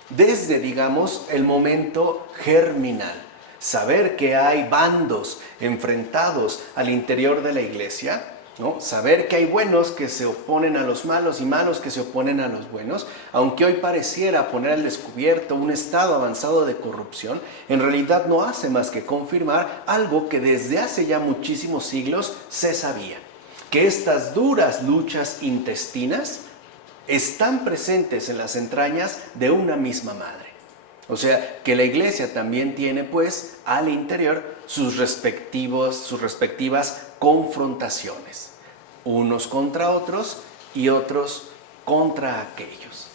desde, digamos, el momento germinal. Saber que hay bandos enfrentados al interior de la iglesia, ¿no? Saber que hay buenos que se oponen a los malos y malos que se oponen a los buenos, aunque hoy pareciera poner al descubierto un estado avanzado de corrupción, en realidad no hace más que confirmar algo que desde hace ya muchísimos siglos se sabía, que estas duras luchas intestinas están presentes en las entrañas de una misma madre. O sea, que la iglesia también tiene pues al interior sus respectivas confrontaciones, unos contra otros y otros contra aquellos.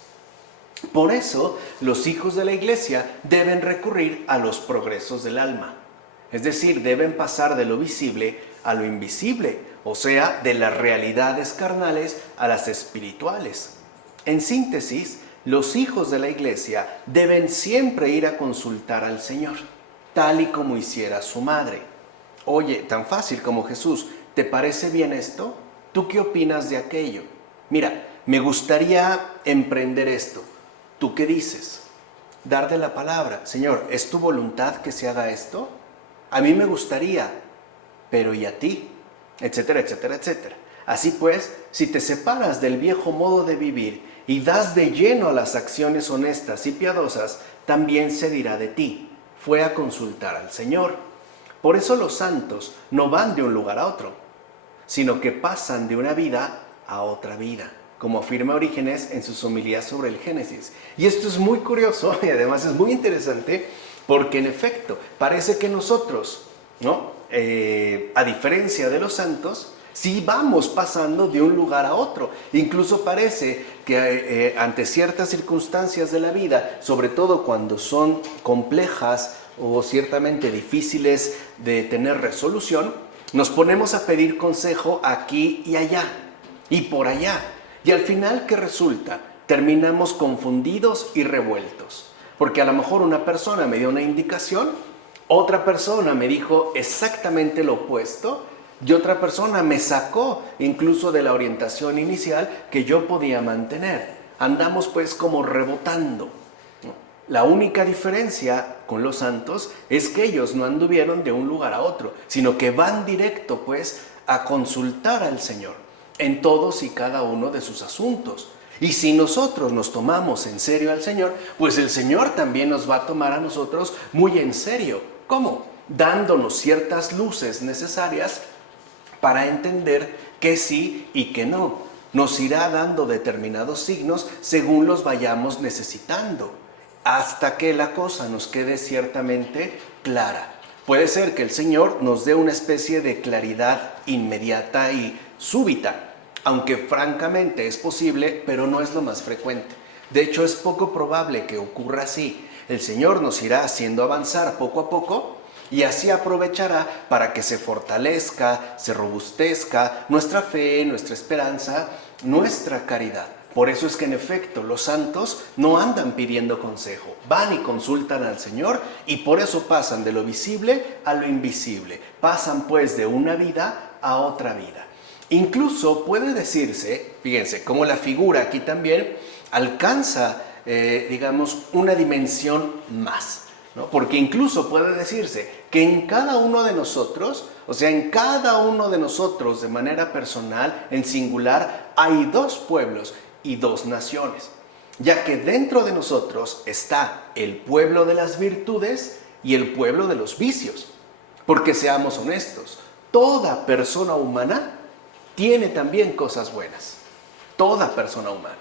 Por eso, los hijos de la iglesia deben recurrir a los progresos del alma, es decir, deben pasar de lo visible a lo invisible, o sea, de las realidades carnales a las espirituales. En síntesis, los hijos de la iglesia deben siempre ir a consultar al Señor, tal y como hiciera su madre. Oye, tan fácil como Jesús, ¿te parece bien esto? ¿Tú qué opinas de aquello? Mira, me gustaría emprender esto. ¿Tú qué dices? Darle la palabra. Señor, ¿es tu voluntad que se haga esto? A mí me gustaría, pero ¿y a ti? Etcétera, etcétera, etcétera. Así pues, si te separas del viejo modo de vivir y das de lleno a las acciones honestas y piadosas, también se dirá de ti, fue a consultar al Señor. Por eso los santos no van de un lugar a otro, sino que pasan de una vida a otra vida, como afirma Orígenes en sus homilías sobre el Génesis. Y esto es muy curioso y además es muy interesante, porque en efecto parece que nosotros, ¿no? A diferencia de los santos, sí vamos pasando de un lugar a otro. Incluso parece que ante ciertas circunstancias de la vida, sobre todo cuando son complejas o ciertamente difíciles de tener resolución, nos ponemos a pedir consejo aquí y allá y por allá. Y al final, ¿qué resulta? Terminamos confundidos y revueltos. Porque a lo mejor una persona me dio una indicación, otra persona me dijo exactamente lo opuesto, y otra persona me sacó incluso de la orientación inicial que yo podía mantener. Andamos pues como rebotando. La única diferencia con los santos es que ellos no anduvieron de un lugar a otro, sino que van directo pues a consultar al Señor en todos y cada uno de sus asuntos. Y si nosotros nos tomamos en serio al Señor, pues el Señor también nos va a tomar a nosotros muy en serio. ¿Cómo? Dándonos ciertas luces necesarias para entender que sí y que no. Nos irá dando determinados signos según los vayamos necesitando, hasta que la cosa nos quede ciertamente clara. Puede ser que el Señor nos dé una especie de claridad inmediata y súbita, aunque francamente es posible, pero no es lo más frecuente. De hecho, es poco probable que ocurra así. El Señor nos irá haciendo avanzar poco a poco y así aprovechará para que se fortalezca, se robustezca nuestra fe, nuestra esperanza, nuestra caridad. Por eso es que en efecto los santos no andan pidiendo consejo, van y consultan al Señor y por eso pasan de lo visible a lo invisible. Pasan pues de una vida a otra vida. Incluso puede decirse, fíjense, como la figura aquí también alcanza, una dimensión más, ¿no? Porque incluso puede decirse que en cada uno de nosotros, o sea, en cada uno de nosotros de manera personal, en singular, hay dos pueblos y dos naciones, ya que dentro de nosotros está el pueblo de las virtudes y el pueblo de los vicios. Porque seamos honestos, toda persona humana tiene también cosas buenas. Toda persona humana.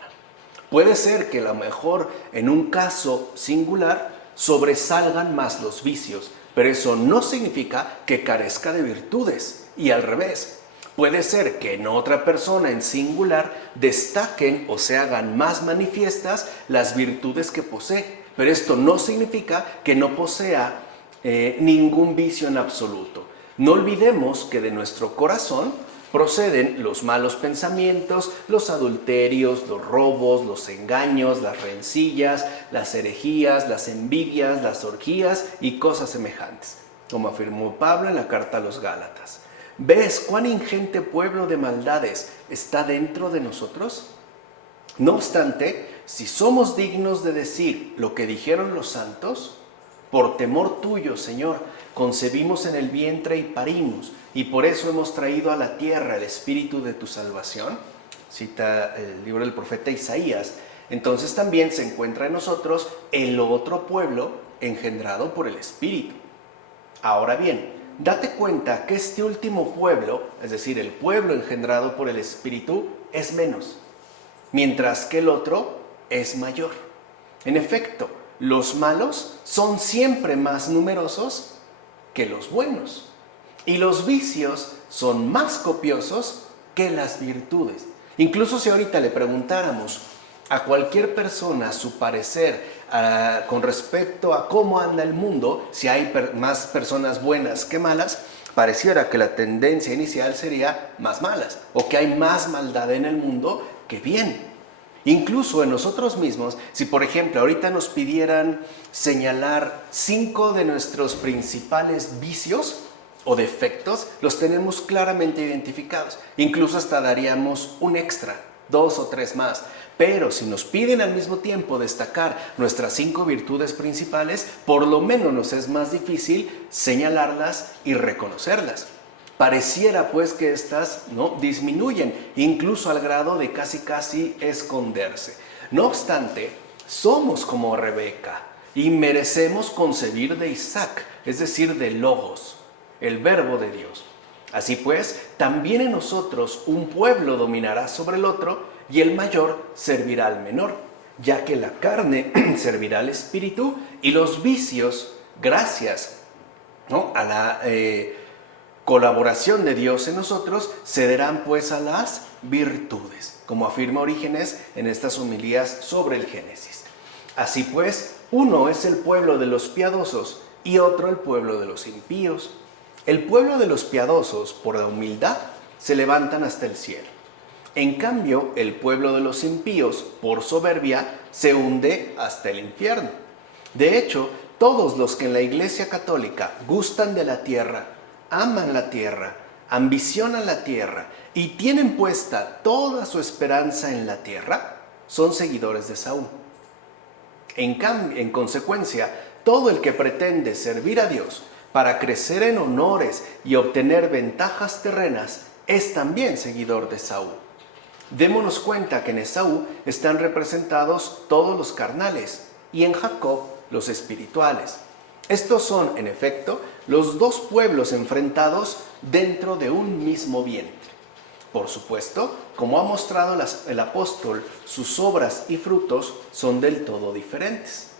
Puede ser que a lo mejor en un caso singular sobresalgan más los vicios, pero eso no significa que carezca de virtudes. Y al revés, puede ser que en otra persona en singular destaquen o se hagan más manifiestas las virtudes que posee, pero esto no significa que no posea ningún vicio en absoluto. No olvidemos que de nuestro corazón proceden los malos pensamientos, los adulterios, los robos, los engaños, las rencillas, las herejías, las envidias, las orgías y cosas semejantes, como afirmó Pablo en la carta a los Gálatas. ¿Ves cuán ingente pueblo de maldades está dentro de nosotros? No obstante, si somos dignos de decir lo que dijeron los santos, por temor tuyo, Señor, concebimos en el vientre y parimos, y por eso hemos traído a la tierra el espíritu de tu salvación, cita el libro del profeta Isaías. Entonces también se encuentra en nosotros el otro pueblo engendrado por el espíritu. Ahora bien, date cuenta que este último pueblo, es decir, el pueblo engendrado por el espíritu, es menos, mientras que el otro es mayor. En efecto, los malos son siempre más numerosos que los buenos. Y los vicios son más copiosos que las virtudes. Incluso si ahorita le preguntáramos a cualquier persona su parecer con respecto a cómo anda el mundo, si hay más personas buenas que malas, pareciera que la tendencia inicial sería más malas, o que hay más maldad en el mundo que bien. Incluso en nosotros mismos, si por ejemplo ahorita nos pidieran señalar 5 de nuestros principales vicios o defectos, los tenemos claramente identificados. Incluso hasta daríamos un extra, 2 o 3 más. Pero si nos piden al mismo tiempo destacar nuestras 5 virtudes principales, por lo menos nos es más difícil señalarlas y reconocerlas. Pareciera pues que estas no disminuyen, incluso al grado de casi esconderse. No obstante, somos como Rebeca y merecemos concebir de Isaac, es decir, de Logos, el verbo de Dios. Así pues, también en nosotros un pueblo dominará sobre el otro y el mayor servirá al menor, ya que la carne servirá al espíritu y los vicios, gracias a la colaboración de Dios en nosotros, cederán pues a las virtudes, como afirma Orígenes en estas homilías sobre el Génesis. Así pues, uno es el pueblo de los piadosos y otro el pueblo de los impíos. El pueblo de los piadosos, por la humildad, se levantan hasta el cielo. En cambio, el pueblo de los impíos, por soberbia, se hunde hasta el infierno. De hecho, todos los que en la Iglesia Católica gustan de la tierra, aman la tierra, ambicionan la tierra y tienen puesta toda su esperanza en la tierra, son seguidores de Esaú. En consecuencia, todo el que pretende servir a Dios para crecer en honores y obtener ventajas terrenas es también seguidor de Esaú. Démonos cuenta que en Esaú están representados todos los carnales y en Jacob los espirituales. Estos son, en efecto, los dos pueblos enfrentados dentro de un mismo bien. Por supuesto, como ha mostrado el apóstol, sus obras y frutos son del todo diferentes.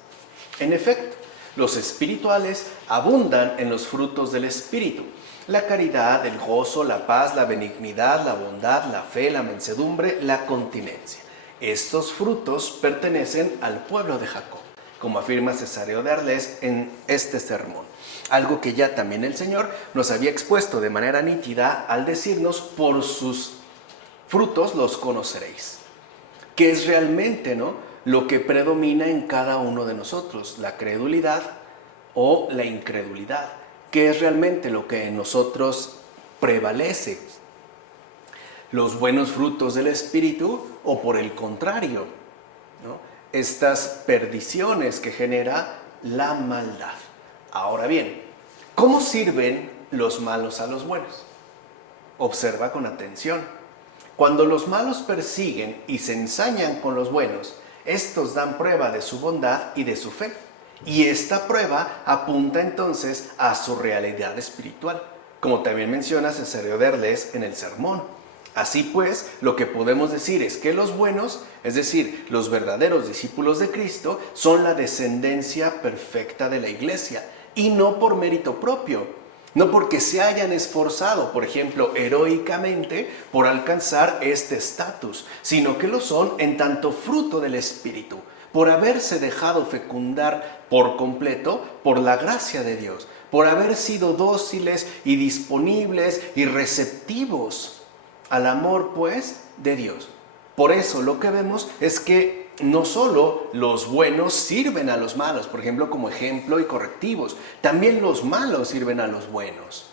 En efecto, los espirituales abundan en los frutos del Espíritu: la caridad, el gozo, la paz, la benignidad, la bondad, la fe, la mansedumbre, la continencia. Estos frutos pertenecen al pueblo de Jacob, como afirma Cesáreo de Arles en este sermón. Algo que ya también el Señor nos había expuesto de manera nítida al decirnos: por sus frutos los conoceréis. ¿Qué es realmente, lo que predomina en cada uno de nosotros? ¿La credulidad o la incredulidad? ¿Qué es realmente lo que en nosotros prevalece? ¿Los buenos frutos del Espíritu o, por el contrario, estas perdiciones que genera la maldad? Ahora bien, ¿cómo sirven los malos a los buenos? Observa con atención. Cuando los malos persiguen y se ensañan con los buenos, estos dan prueba de su bondad y de su fe. Y esta prueba apunta entonces a su realidad espiritual, como también menciona Cesáreo de Arles en el sermón. Así pues, lo que podemos decir es que los buenos, es decir, los verdaderos discípulos de Cristo, son la descendencia perfecta de la iglesia, y no por mérito propio, no porque se hayan esforzado, por ejemplo, heroicamente por alcanzar este estatus, sino que lo son en tanto fruto del Espíritu, por haberse dejado fecundar por completo por la gracia de Dios, por haber sido dóciles y disponibles y receptivos al amor, pues, de Dios. Por eso lo que vemos es que no solo los buenos sirven a los malos, por ejemplo, como ejemplo y correctivos, también los malos sirven a los buenos,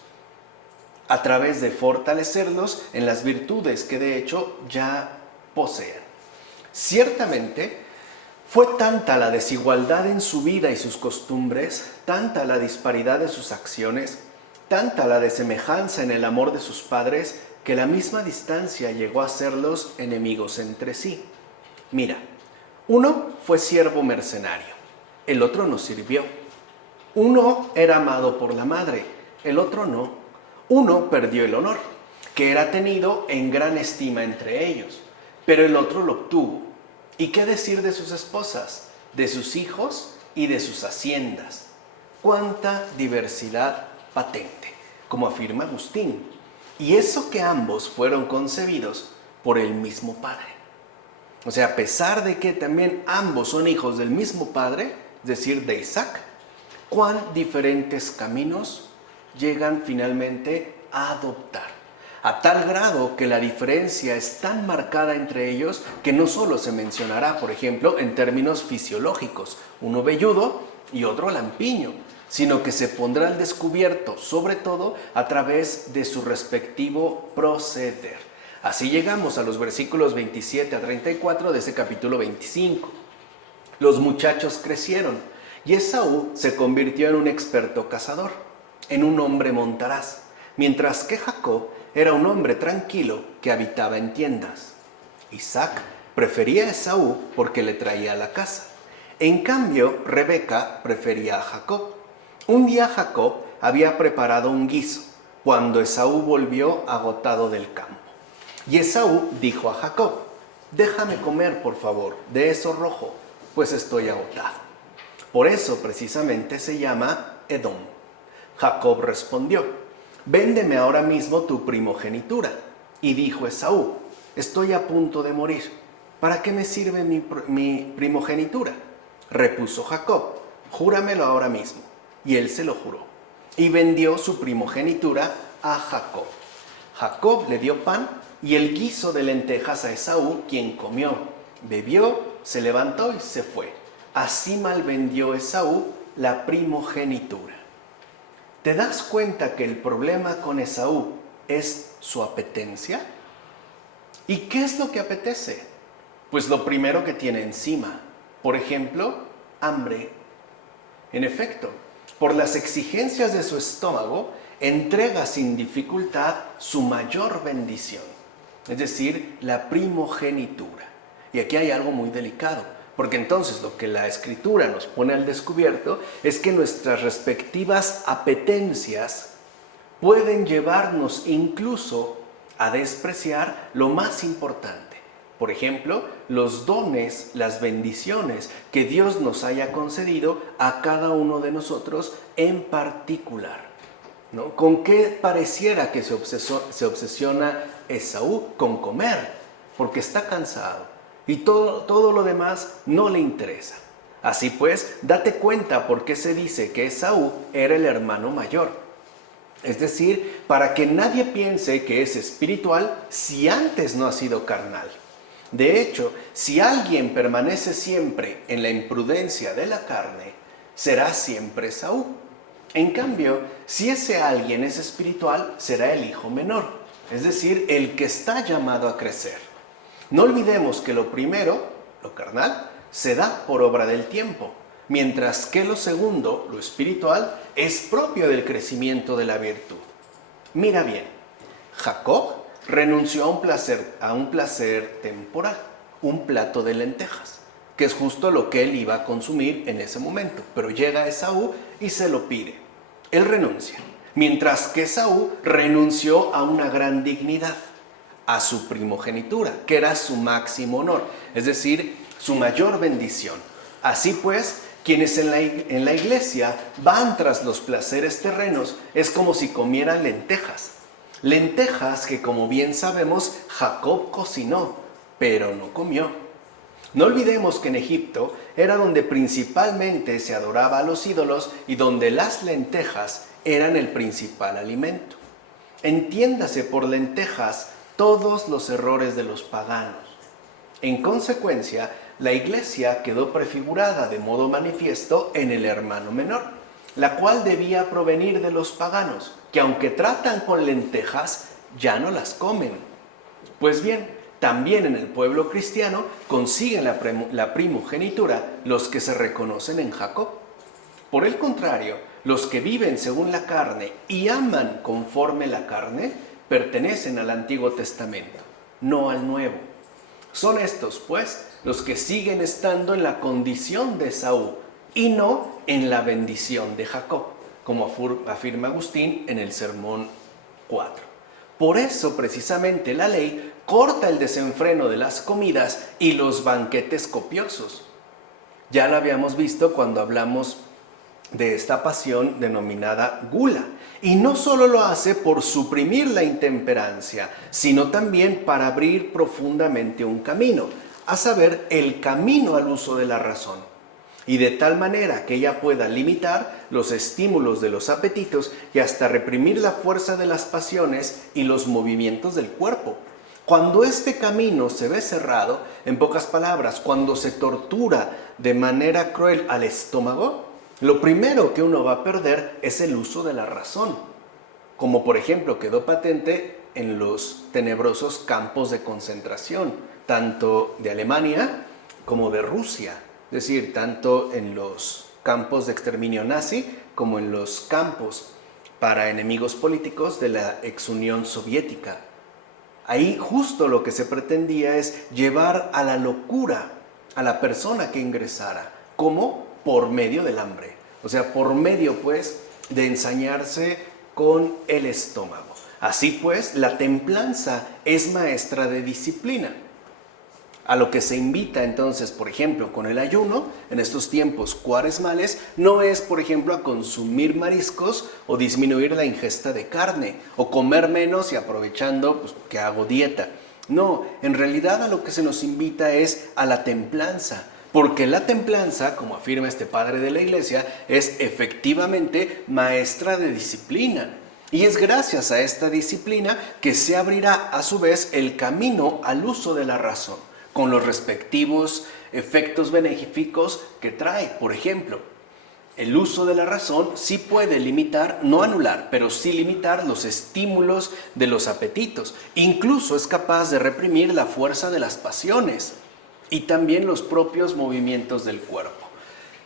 a través de fortalecerlos en las virtudes que de hecho ya poseen. Ciertamente, fue tanta la desigualdad en su vida y sus costumbres, tanta la disparidad de sus acciones, tanta la desemejanza en el amor de sus padres, que la misma distancia llegó a hacerlos enemigos entre sí. Mira, uno fue siervo mercenario, el otro no sirvió. Uno era amado por la madre, el otro no. Uno perdió el honor, que era tenido en gran estima entre ellos, pero el otro lo obtuvo. ¿Y qué decir de sus esposas, de sus hijos y de sus haciendas? ¡Cuánta diversidad patente!, como afirma Agustín. Y eso que ambos fueron concebidos por el mismo Padre. O sea, a pesar de que también ambos son hijos del mismo Padre, es decir, de Isaac, cuán diferentes caminos llegan finalmente a adoptar. A tal grado que la diferencia es tan marcada entre ellos que no solo se mencionará, por ejemplo, en términos fisiológicos, uno velludo y otro lampiño, sino que se pondrá al descubierto, sobre todo, a través de su respectivo proceder. Así llegamos a los versículos 27 a 34 de ese capítulo 25. Los muchachos crecieron y Esaú se convirtió en un experto cazador, en un hombre montaraz, mientras que Jacob era un hombre tranquilo que habitaba en tiendas. Isaac prefería a Esaú porque le traía a la casa. En cambio, Rebeca prefería a Jacob. Un día Jacob había preparado un guiso cuando Esaú volvió agotado del campo. Y Esaú dijo a Jacob: déjame comer, por favor, de eso rojo, pues estoy agotado. Por eso precisamente se llama Edom. Jacob respondió: véndeme ahora mismo tu primogenitura. Y dijo Esaú: estoy a punto de morir, ¿para qué me sirve mi primogenitura? Repuso Jacob: júramelo ahora mismo. Y él se lo juró, y vendió su primogenitura a Jacob. Jacob le dio pan y el guiso de lentejas a Esaú, quien comió, bebió, se levantó y se fue. Así malvendió Esaú la primogenitura. ¿Te das cuenta que el problema con Esaú es su apetencia. ¿Y qué es lo que apetece? Pues lo primero que tiene encima. Por ejemplo, hambre. En efecto, por las exigencias de su estómago, entrega sin dificultad su mayor bendición, es decir, la primogenitura. Y aquí hay algo muy delicado, porque entonces lo que la Escritura nos pone al descubierto es que nuestras respectivas apetencias pueden llevarnos incluso a despreciar lo más importante. Por ejemplo, los dones, las bendiciones que Dios nos haya concedido a cada uno de nosotros en particular, ¿no? ¿Con qué pareciera que se obsesiona Esaú? Con comer, porque está cansado y todo lo demás no le interesa. Así pues, date cuenta por qué se dice que Esaú era el hermano mayor. Es decir, para que nadie piense que es espiritual si antes no ha sido carnal. De hecho, si alguien permanece siempre en la imprudencia de la carne, será siempre Esaú. En cambio, si ese alguien es espiritual, será el hijo menor, es decir, el que está llamado a crecer. No olvidemos que lo primero, lo carnal, se da por obra del tiempo, mientras que lo segundo, lo espiritual, es propio del crecimiento de la virtud. Mira bien, Jacob renunció a un placer temporal, un plato de lentejas, que es justo lo que él iba a consumir en ese momento, pero llega Esaú y se lo pide. Él renuncia, mientras que Esaú renunció a una gran dignidad, a su primogenitura, que era su máximo honor, es decir, su mayor bendición. Así pues, quienes en la iglesia van tras los placeres terrenos es como si comieran lentejas. Lentejas que, como bien sabemos, Jacob cocinó, pero no comió. No olvidemos que en Egipto era donde principalmente se adoraba a los ídolos y donde las lentejas eran el principal alimento. Entiéndase por lentejas todos los errores de los paganos. En consecuencia, la iglesia quedó prefigurada de modo manifiesto en el hermano menor, la cual debía provenir de los paganos, que aunque tratan con lentejas, ya no las comen. Pues bien, también en el pueblo cristiano consiguen la primogenitura los que se reconocen en Jacob. Por el contrario, los que viven según la carne y aman conforme la carne, pertenecen al Antiguo Testamento, no al Nuevo. Son estos, pues, los que siguen estando en la condición de Esaú y no en la bendición de Jacob, como afirma Agustín en el Sermón 4. Por eso, precisamente, la ley corta el desenfreno de las comidas y los banquetes copiosos. Ya lo habíamos visto cuando hablamos de esta pasión denominada gula. Y no solo lo hace por suprimir la intemperancia, sino también para abrir profundamente un camino, a saber, el camino al uso de la razón. Y de tal manera que ella pueda limitar los estímulos de los apetitos y hasta reprimir la fuerza de las pasiones y los movimientos del cuerpo. Cuando este camino se ve cerrado, en pocas palabras, cuando se tortura de manera cruel al estómago, lo primero que uno va a perder es el uso de la razón, como por ejemplo quedó patente en los tenebrosos campos de concentración, tanto de Alemania como de Rusia, es decir, tanto en los campos de exterminio nazi como en los campos para enemigos políticos de la ex Unión Soviética. Ahí justo lo que se pretendía es llevar a la locura a la persona que ingresara. ¿Cómo? Por medio del hambre. O sea, por medio, pues, de ensañarse con el estómago. Así pues, la templanza es maestra de disciplina. A lo que se invita entonces, por ejemplo, con el ayuno, en estos tiempos cuaresmales, no es, por ejemplo, a consumir mariscos o disminuir la ingesta de carne, o comer menos y aprovechando pues, que hago dieta. No, en realidad a lo que se nos invita es a la templanza, porque la templanza, como afirma este padre de la iglesia, es efectivamente maestra de disciplina. Y es gracias a esta disciplina que se abrirá a su vez el camino al uso de la razón, con los respectivos efectos benéficos que trae. Por ejemplo, El uso de la razón sí puede limitar, no anular, pero sí limitar los estímulos de los apetitos. Incluso es capaz de reprimir la fuerza de las pasiones y también los propios movimientos del cuerpo.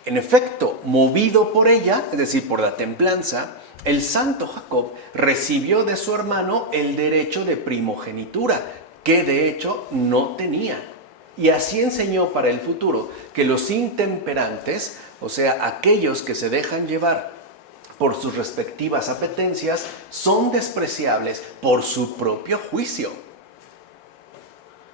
En efecto, movido por ella, es decir, por la templanza, el santo Jacob recibió de su hermano el derecho de primogenitura, que de hecho no tenía. Y así enseñó para el futuro que los intemperantes, o sea, aquellos que se dejan llevar por sus respectivas apetencias, son despreciables por su propio juicio.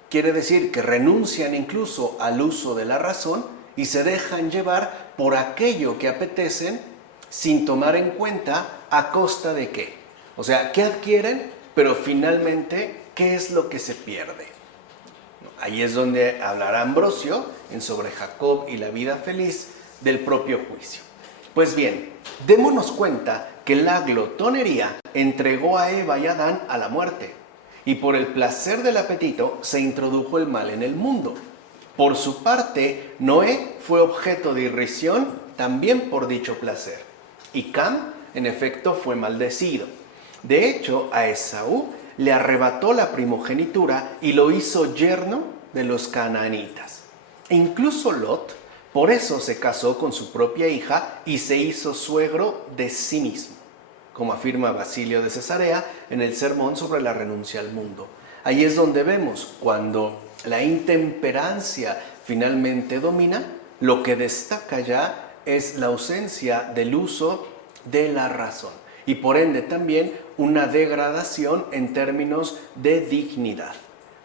Quiere decir que renuncian incluso al uso de la razón y se dejan llevar por aquello que apetecen sin tomar en cuenta a costa de qué. O sea, ¿qué adquieren? Pero finalmente, ¿qué es lo que se pierde? Ahí es donde hablará Ambrosio en Sobre Jacob y la vida feliz del propio juicio. Pues bien, démonos cuenta que la glotonería entregó a Eva y Adán a la muerte, y por el placer del apetito se introdujo el mal en el mundo. Por su parte, Noé fue objeto de irrisión también por dicho placer, y Cam, en efecto, fue maldecido. De hecho, a Esaú le arrebató la primogenitura y lo hizo yerno de los canaanitas. E incluso Lot, por eso se casó con su propia hija y se hizo suegro de sí mismo, como afirma Basilio de Cesarea en el sermón sobre la renuncia al mundo. Ahí es donde vemos cuando la intemperancia finalmente domina, lo que destaca ya es la ausencia del uso de la razón y por ende también una degradación en términos de dignidad.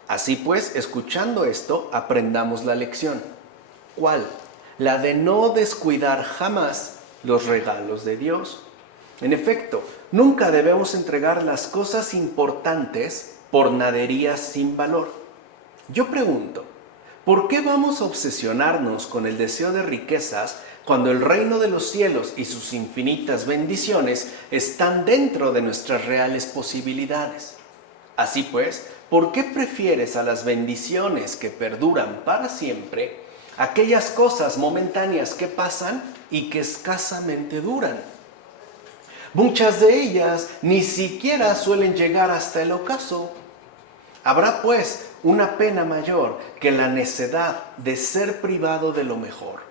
Así pues, escuchando esto, aprendamos la lección. ¿Cuál? La de no descuidar jamás los regalos de Dios. En efecto, nunca debemos entregar las cosas importantes por naderías sin valor. Yo pregunto, ¿por qué vamos a obsesionarnos con el deseo de riquezas cuando el reino de los cielos y sus infinitas bendiciones están dentro de nuestras reales posibilidades? Así pues, ¿por qué prefieres a las bendiciones que perduran para siempre aquellas cosas momentáneas que pasan y que escasamente duran? Muchas de ellas ni siquiera suelen llegar hasta el ocaso. Habrá pues una pena mayor que la necedad de ser privado de lo mejor.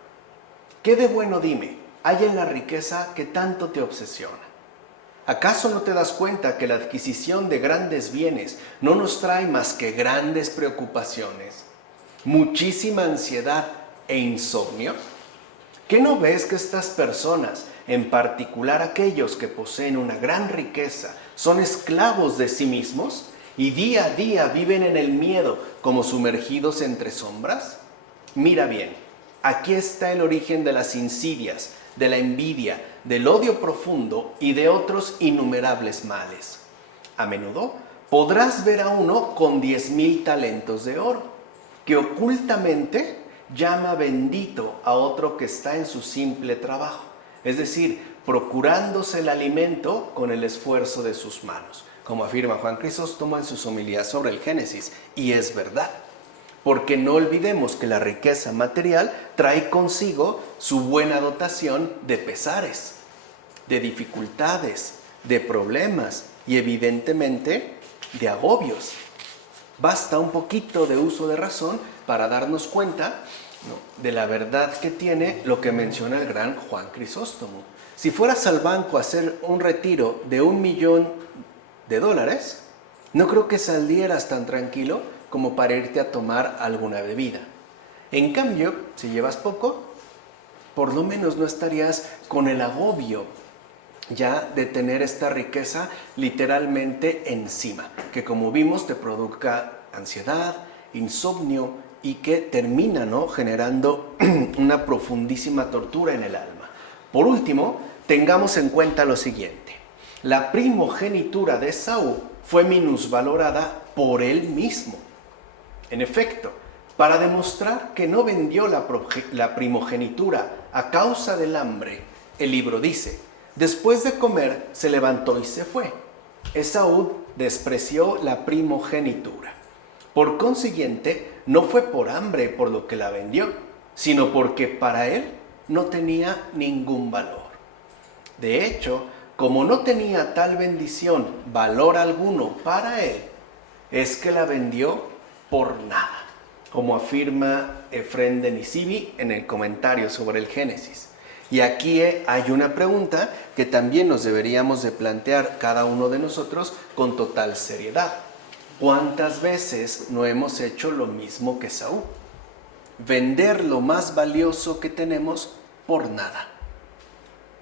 ¿Qué de bueno, dime, hay en la riqueza que tanto te obsesiona? ¿Acaso no te das cuenta que la adquisición de grandes bienes no nos trae más que grandes preocupaciones, muchísima ansiedad e insomnio? ¿Qué no ves que estas personas, en particular aquellos que poseen una gran riqueza, son esclavos de sí mismos y día a día viven en el miedo como sumergidos entre sombras? Mira bien, aquí está el origen de las insidias, de la envidia, del odio profundo y de otros innumerables males. A menudo podrás ver a uno con 10,000 talentos de oro, que ocultamente llama bendito a otro que está en su simple trabajo, es decir, procurándose el alimento con el esfuerzo de sus manos, como afirma Juan Crisóstomo en sus homilías sobre el Génesis, y es verdad. Porque no olvidemos que la riqueza material trae consigo su buena dotación de pesares, de dificultades, de problemas y evidentemente de agobios. Basta un poquito de uso de razón para darnos cuenta, ¿no?, de la verdad que tiene lo que menciona el gran Juan Crisóstomo. Si fueras al banco a hacer un retiro de $1,000,000, no creo que salieras tan tranquilo como para irte a tomar alguna bebida. En cambio, si llevas poco, por lo menos no estarías con el agobio ya de tener esta riqueza literalmente encima, que como vimos te produzca ansiedad, insomnio y que termina, ¿no?, generando una profundísima tortura en el alma. Por último, tengamos en cuenta lo siguiente: la primogenitura de Esaú fue minusvalorada por él mismo. En efecto, para demostrar que no vendió la primogenitura a causa del hambre, el libro dice: después de comer se levantó y se fue. Esaú despreció la primogenitura. Por consiguiente, no fue por hambre por lo que la vendió, sino porque para él no tenía ningún valor. De hecho, como no tenía tal bendición, valor alguno para él, es que la vendió por nada, como afirma Efrén de Nisibi en el comentario sobre el Génesis. Y aquí hay una pregunta que también nos deberíamos de plantear cada uno de nosotros con total seriedad. ¿Cuántas veces no hemos hecho lo mismo que Saúl? Vender lo más valioso que tenemos por nada,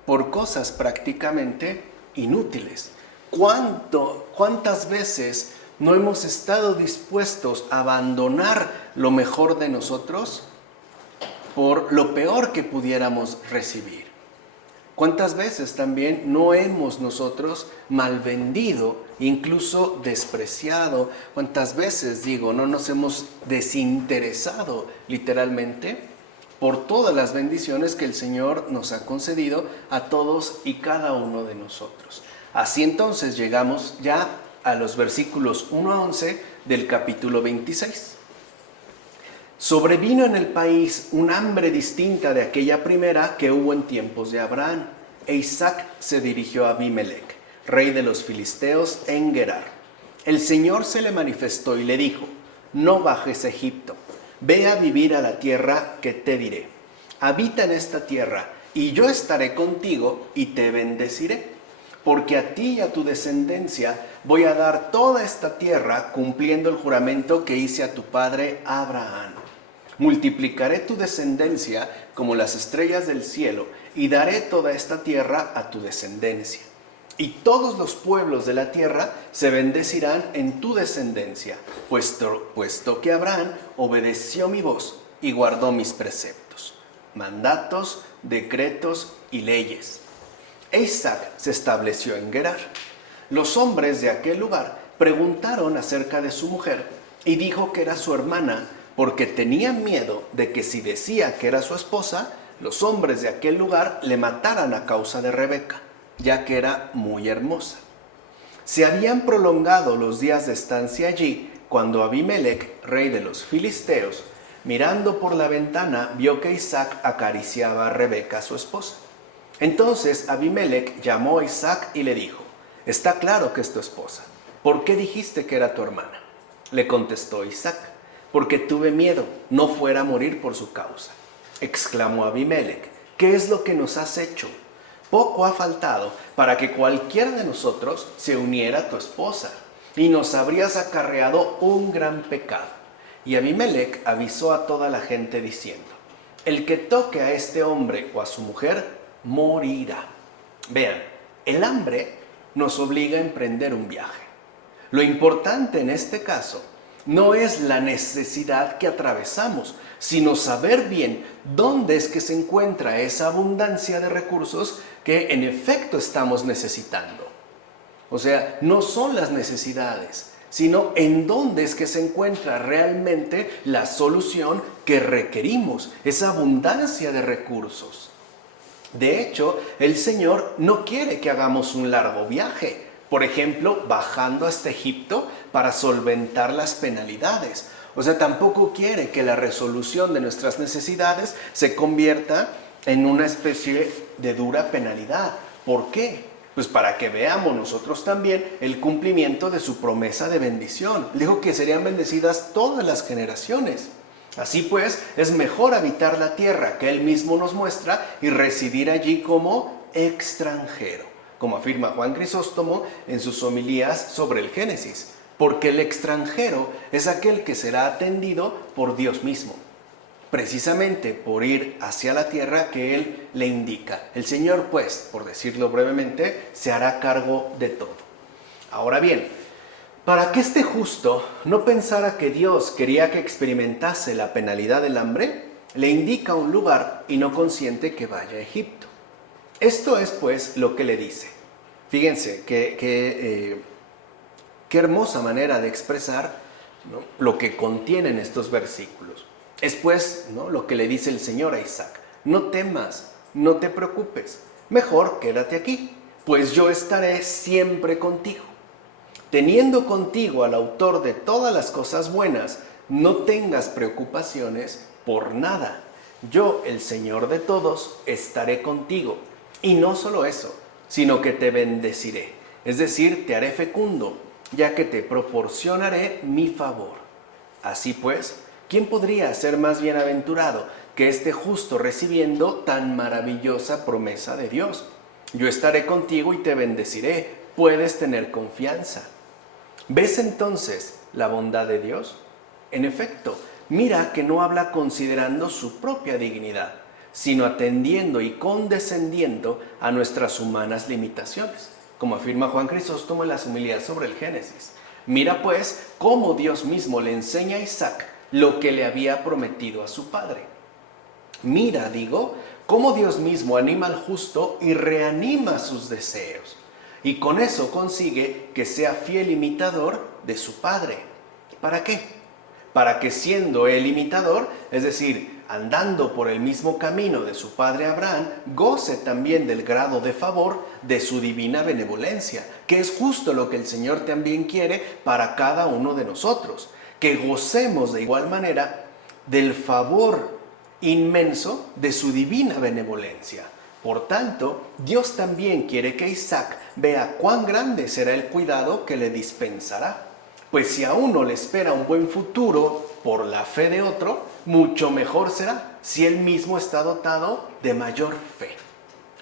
por cosas prácticamente inútiles. ¿Cuántas veces no hemos estado dispuestos a abandonar lo mejor de nosotros por lo peor que pudiéramos recibir? ¿Cuántas veces también no hemos nosotros malvendido, incluso despreciado? ¿Cuántas veces, no nos hemos desinteresado literalmente por todas las bendiciones que el Señor nos ha concedido a todos y cada uno de nosotros? Así entonces llegamos ya a los versículos 1 a 11 del capítulo 26. Sobrevino en el país un hambre distinta de aquella primera que hubo en tiempos de Abraham, e Isaac se dirigió a Abimelec, rey de los filisteos, en Gerar. El Señor se le manifestó y le dijo: no bajes a Egipto, ve a vivir a la tierra que te diré. Habita en esta tierra, y yo estaré contigo y te bendeciré, porque a ti y a tu descendencia voy a dar toda esta tierra, cumpliendo el juramento que hice a tu padre Abraham. Multiplicaré tu descendencia como las estrellas del cielo, y daré toda esta tierra a tu descendencia. Y todos los pueblos de la tierra se bendecirán en tu descendencia, puesto que Abraham obedeció mi voz y guardó mis preceptos, mandatos, decretos y leyes. E Isaac se estableció en Gerar. Los hombres de aquel lugar preguntaron acerca de su mujer, y dijo que era su hermana, porque tenían miedo de que si decía que era su esposa, los hombres de aquel lugar le mataran a causa de Rebeca, ya que era muy hermosa. Se habían prolongado los días de estancia allí, cuando Abimelec, rey de los filisteos, mirando por la ventana, vio que Isaac acariciaba a Rebeca, su esposa. Entonces Abimelec llamó a Isaac y le dijo: está claro que es tu esposa. ¿Por qué dijiste que era tu hermana? Le contestó Isaac: porque tuve miedo, no fuera a morir por su causa. Exclamó Abimelec: ¿qué es lo que nos has hecho? Poco ha faltado para que cualquiera de nosotros se uniera a tu esposa, y nos habrías acarreado un gran pecado. Y Abimelec avisó a toda la gente diciendo: el que toque a este hombre o a su mujer morirá. Vean, el hambre nos obliga a emprender un viaje. Lo importante en este caso no es la necesidad que atravesamos, sino saber bien dónde es que se encuentra esa abundancia de recursos que en efecto estamos necesitando. O sea, no son las necesidades, sino en dónde es que se encuentra realmente la solución que requerimos, esa abundancia de recursos. De hecho, el Señor no quiere que hagamos un largo viaje, por ejemplo, bajando hasta Egipto para solventar las penalidades. O sea, tampoco quiere que la resolución de nuestras necesidades se convierta en una especie de dura penalidad. ¿Por qué? Pues para que veamos nosotros también el cumplimiento de su promesa de bendición. Dijo que serían bendecidas todas las generaciones. Así pues, es mejor habitar la tierra que Él mismo nos muestra y residir allí como extranjero, como afirma Juan Crisóstomo en sus homilías sobre el Génesis, porque el extranjero es aquel que será atendido por Dios mismo, precisamente por ir hacia la tierra que Él le indica. El Señor, pues, por decirlo brevemente, se hará cargo de todo. Ahora bien, para que este justo no pensara que Dios quería que experimentase la penalidad del hambre, le indica un lugar y no consiente que vaya a Egipto. Esto es pues lo que le dice. Fíjense qué hermosa manera de expresar, ¿no?, lo que contienen estos versículos. Es pues, ¿no?, lo que le dice el Señor a Isaac: no temas, no te preocupes, mejor quédate aquí, pues yo estaré siempre contigo. Teniendo contigo al autor de todas las cosas buenas, no tengas preocupaciones por nada, Yo, el Señor de todos, estaré contigo. Y no solo eso, sino que te bendeciré, es decir, te haré fecundo, ya que te proporcionaré mi favor. Así pues, ¿quién podría ser más bienaventurado que este justo recibiendo tan maravillosa promesa de Dios? Yo estaré contigo y te bendeciré, puedes tener confianza. ¿Ves entonces la bondad de Dios? En efecto, mira que no habla considerando su propia dignidad, sino atendiendo y condescendiendo a nuestras humanas limitaciones, como afirma Juan Crisóstomo en las homilías sobre el Génesis. Mira pues cómo Dios mismo le enseña a Isaac lo que le había prometido a su padre. Mira, digo, cómo Dios mismo anima al justo y reanima sus deseos. Y con eso consigue que sea fiel imitador de su padre. ¿Para qué? Para que siendo él imitador, es decir, andando por el mismo camino de su padre Abraham, goce también del grado de favor de su divina benevolencia, que es justo lo que el Señor también quiere para cada uno de nosotros, que gocemos de igual manera del favor inmenso de su divina benevolencia. Por tanto, Dios también quiere que Isaac vea cuán grande será el cuidado que le dispensará. Pues si a uno le espera un buen futuro por la fe de otro, mucho mejor será si él mismo está dotado de mayor fe,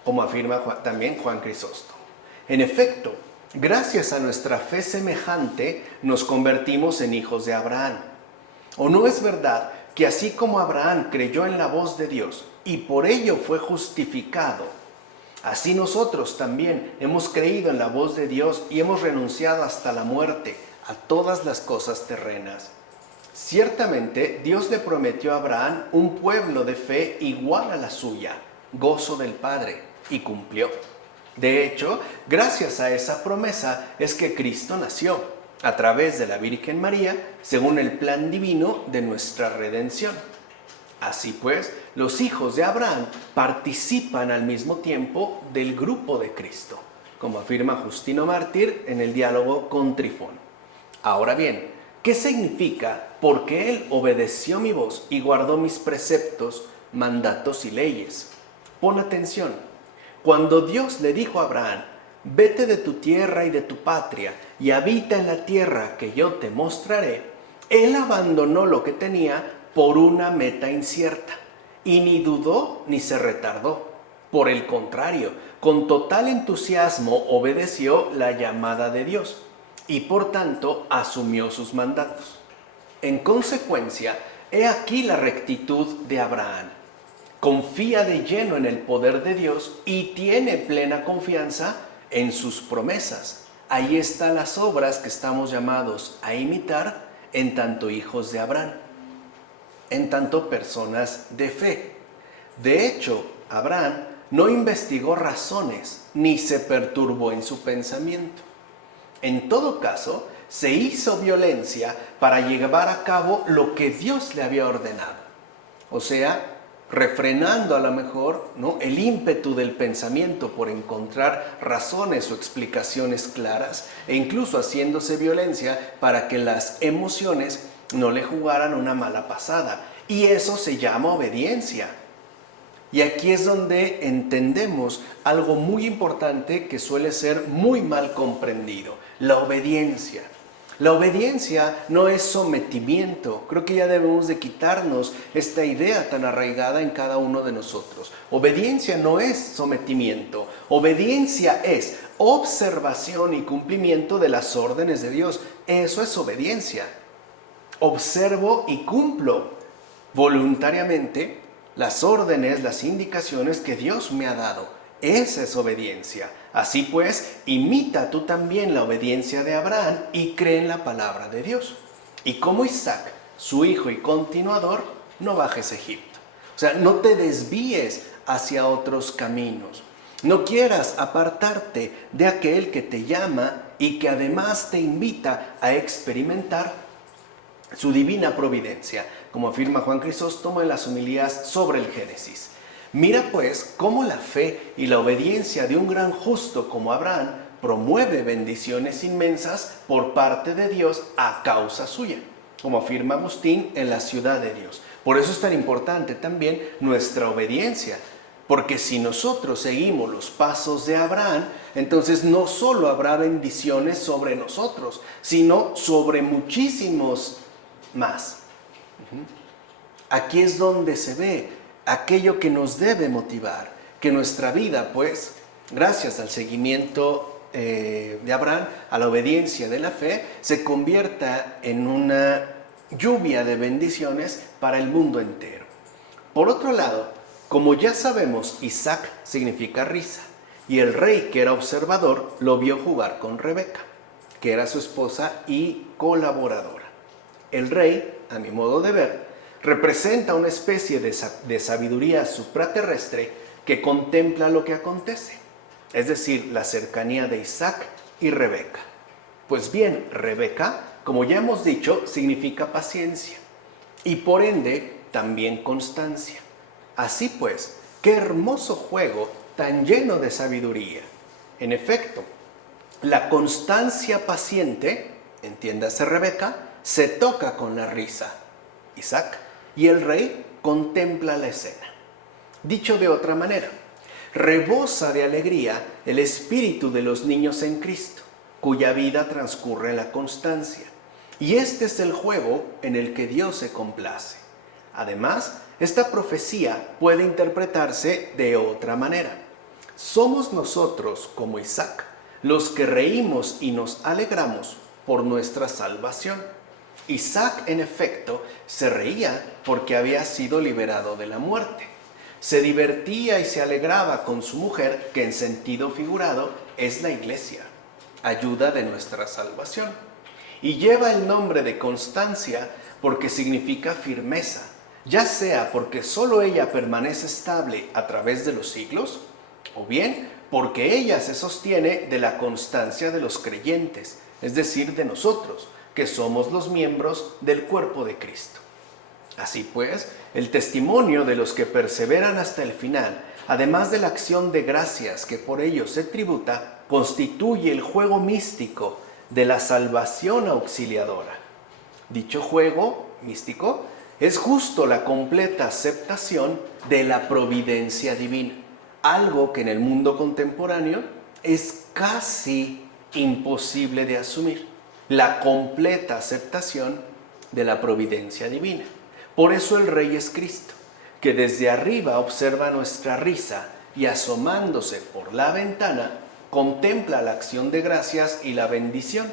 como afirma también Juan Crisóstomo. En efecto, gracias a nuestra fe semejante, nos convertimos en hijos de Abraham. ¿O no es verdad que así como Abraham creyó en la voz de Dios y por ello fue justificado, así nosotros también hemos creído en la voz de Dios y hemos renunciado hasta la muerte a todas las cosas terrenas? Ciertamente Dios le prometió a Abraham un pueblo de fe igual a la suya, gozo del Padre, y cumplió. De hecho, gracias a esa promesa es que Cristo nació, a través de la Virgen María, según el plan divino de nuestra redención. Así pues, los hijos de Abraham participan al mismo tiempo del grupo de Cristo, como afirma Justino Mártir en el diálogo con Trifón. Ahora bien, ¿qué significa porque él obedeció mi voz y guardó mis preceptos, mandatos y leyes? Pon atención. Cuando Dios le dijo a Abraham, vete de tu tierra y de tu patria y habita en la tierra que yo te mostraré, él abandonó lo que tenía por una meta incierta y ni dudó ni se retardó. Por el contrario, con total entusiasmo obedeció la llamada de Dios y por tanto asumió sus mandatos. En consecuencia, he aquí la rectitud de Abraham. Confía de lleno en el poder de Dios y tiene plena confianza en sus promesas. Ahí están las obras que estamos llamados a imitar en tanto hijos de Abraham, en tanto personas de fe. De hecho, Abraham no investigó razones ni se perturbó en su pensamiento. En todo caso, se hizo violencia para llevar a cabo lo que Dios le había ordenado. O sea, refrenando a lo mejor, ¿no?, el ímpetu del pensamiento por encontrar razones o explicaciones claras, e incluso haciéndose violencia para que las emociones no le jugaran una mala pasada. Y eso se llama obediencia. Y aquí es donde entendemos algo muy importante que suele ser muy mal comprendido: la obediencia. La obediencia no es sometimiento. Creo que ya debemos de quitarnos esta idea tan arraigada en cada uno de nosotros. Obediencia no es sometimiento. Obediencia es observación y cumplimiento de las órdenes de Dios. Eso es obediencia. Observo y cumplo voluntariamente las órdenes, las indicaciones que Dios me ha dado. Esa es obediencia. Así pues, imita tú también la obediencia de Abraham y cree en la palabra de Dios. Y como Isaac, su hijo y continuador, no bajes a Egipto. O sea, no te desvíes hacia otros caminos. No quieras apartarte de aquel que te llama y que además te invita a experimentar su divina providencia, como afirma Juan Crisóstomo en las homilías sobre el Génesis. Mira pues cómo la fe y la obediencia de un gran justo como Abraham promueve bendiciones inmensas por parte de Dios a causa suya. como afirma Agustín, en la ciudad de Dios. Por eso es tan importante también nuestra obediencia, porque si nosotros seguimos los pasos de Abraham, entonces no solo habrá bendiciones sobre nosotros, sino sobre muchísimos más. Aquí es donde se ve aquello que nos debe motivar, que nuestra vida, pues, gracias al seguimiento de Abraham, a la obediencia de la fe, se convierta en una lluvia de bendiciones para el mundo entero. Por otro lado, como ya sabemos, Isaac significa risa, y el rey, que era observador, lo vio jugar con Rebeca, que era su esposa y colaboradora. El rey, a mi modo de ver, representa una especie de sabiduría supraterrestre que contempla lo que acontece, es decir, la cercanía de Isaac y Rebeca. Pues bien, Rebeca, como ya hemos dicho, significa paciencia y por ende también constancia. Así pues, qué hermoso juego tan lleno de sabiduría. En efecto, la constancia paciente, entiéndase Rebeca, se toca con la risa, Isaac, y el rey contempla la escena. Dicho de otra manera, rebosa de alegría el espíritu de los niños en Cristo, cuya vida transcurre en la constancia. Y este es el juego en el que Dios se complace. Además, esta profecía puede interpretarse de otra manera. Somos nosotros, como Isaac, los que reímos y nos alegramos por nuestra salvación. Isaac, en efecto, se reía porque había sido liberado de la muerte. Se divertía y se alegraba con su mujer, que en sentido figurado es la iglesia, ayuda de nuestra salvación. Y lleva el nombre de Constancia porque significa firmeza, ya sea porque solo ella permanece estable a través de los siglos, o bien porque ella se sostiene de la constancia de los creyentes, es decir, de nosotros, que somos los miembros del cuerpo de Cristo. Así pues, el testimonio de los que perseveran hasta el final, además de la acción de gracias que por ellos se tributa, constituye el juego místico de la salvación auxiliadora. Dicho juego místico es justo la completa aceptación de la providencia divina, algo que en el mundo contemporáneo es casi imposible de asumir, la completa aceptación de la providencia divina. Por eso el Rey es Cristo, que desde arriba observa nuestra risa y asomándose por la ventana, contempla la acción de gracias y la bendición,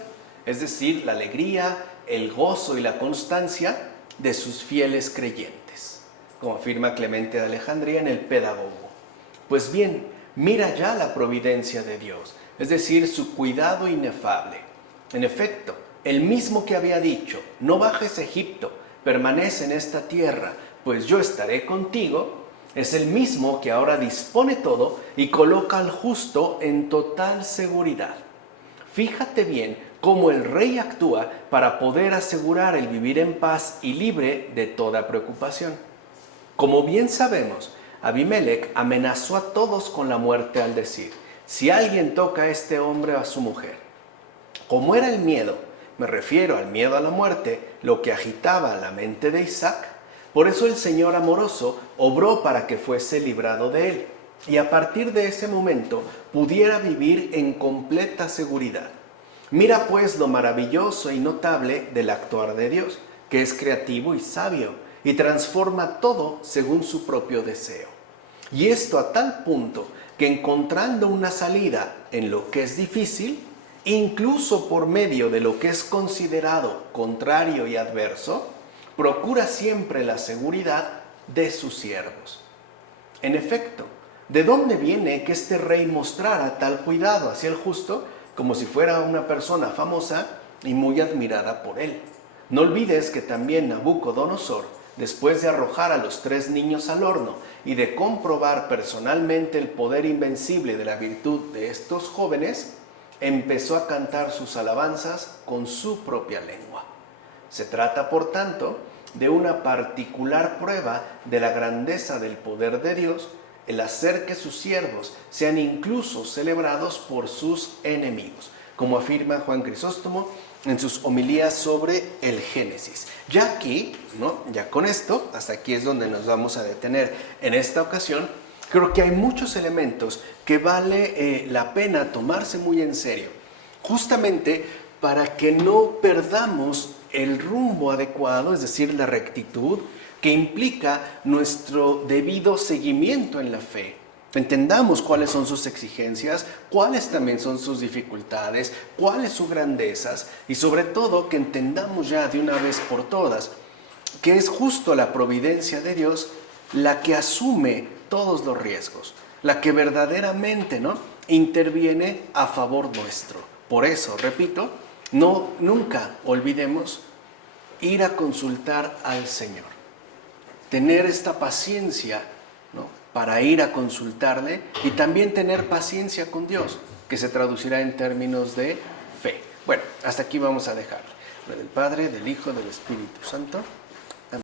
es decir, la alegría, el gozo y la constancia de sus fieles creyentes, como afirma Clemente de Alejandría en el Pedagogo. Pues bien, mira ya la providencia de Dios, es decir, su cuidado inefable. En efecto, el mismo que había dicho, no bajes a Egipto, permanece en esta tierra, pues yo estaré contigo, es el mismo que ahora dispone todo y coloca al justo en total seguridad. Fíjate bien cómo el rey actúa para poder asegurar el vivir en paz y libre de toda preocupación. Como bien sabemos, Abimelech amenazó a todos con la muerte al decir, si alguien toca a este hombre o a su mujer. Como era el miedo, me refiero al miedo a la muerte, lo que agitaba la mente de Isaac, por eso el Señor amoroso obró para que fuese librado de él, y a partir de ese momento pudiera vivir en completa seguridad. Mira pues lo maravilloso y notable del actuar de Dios, que es creativo y sabio, y transforma todo según su propio deseo. Y esto a tal punto que encontrando una salida en lo que es difícil, incluso por medio de lo que es considerado contrario y adverso, procura siempre la seguridad de sus siervos. En efecto, ¿de dónde viene que este rey mostrara tal cuidado hacia el justo, como si fuera una persona famosa y muy admirada por él? No olvides que también Nabucodonosor, después de arrojar a los 3 niños al horno y de comprobar personalmente el poder invencible de la virtud de estos jóvenes, empezó a cantar sus alabanzas con su propia lengua. Se trata, por tanto, de una particular prueba de la grandeza del poder de Dios, el hacer que sus siervos sean incluso celebrados por sus enemigos, como afirma Juan Crisóstomo en sus homilías sobre el Génesis. Ya aquí, ¿no? Ya con esto, hasta aquí es donde nos vamos a detener en esta ocasión. Creo que hay muchos elementos que vale la pena tomarse muy en serio, justamente para que no perdamos el rumbo adecuado, es decir, la rectitud, que implica nuestro debido seguimiento en la fe. Entendamos cuáles son sus exigencias, cuáles también son sus dificultades, cuáles sus grandezas y sobre todo que entendamos ya de una vez por todas que es justo la providencia de Dios la que asume todos los riesgos, la que verdaderamente, ¿no?, interviene a favor nuestro. Por eso, repito, nunca olvidemos ir a consultar al Señor, tener esta paciencia, ¿no?, para ir a consultarle y también tener paciencia con Dios, que se traducirá en términos de fe. Bueno, hasta aquí vamos a dejarlo. Del Padre, del Hijo, del Espíritu Santo.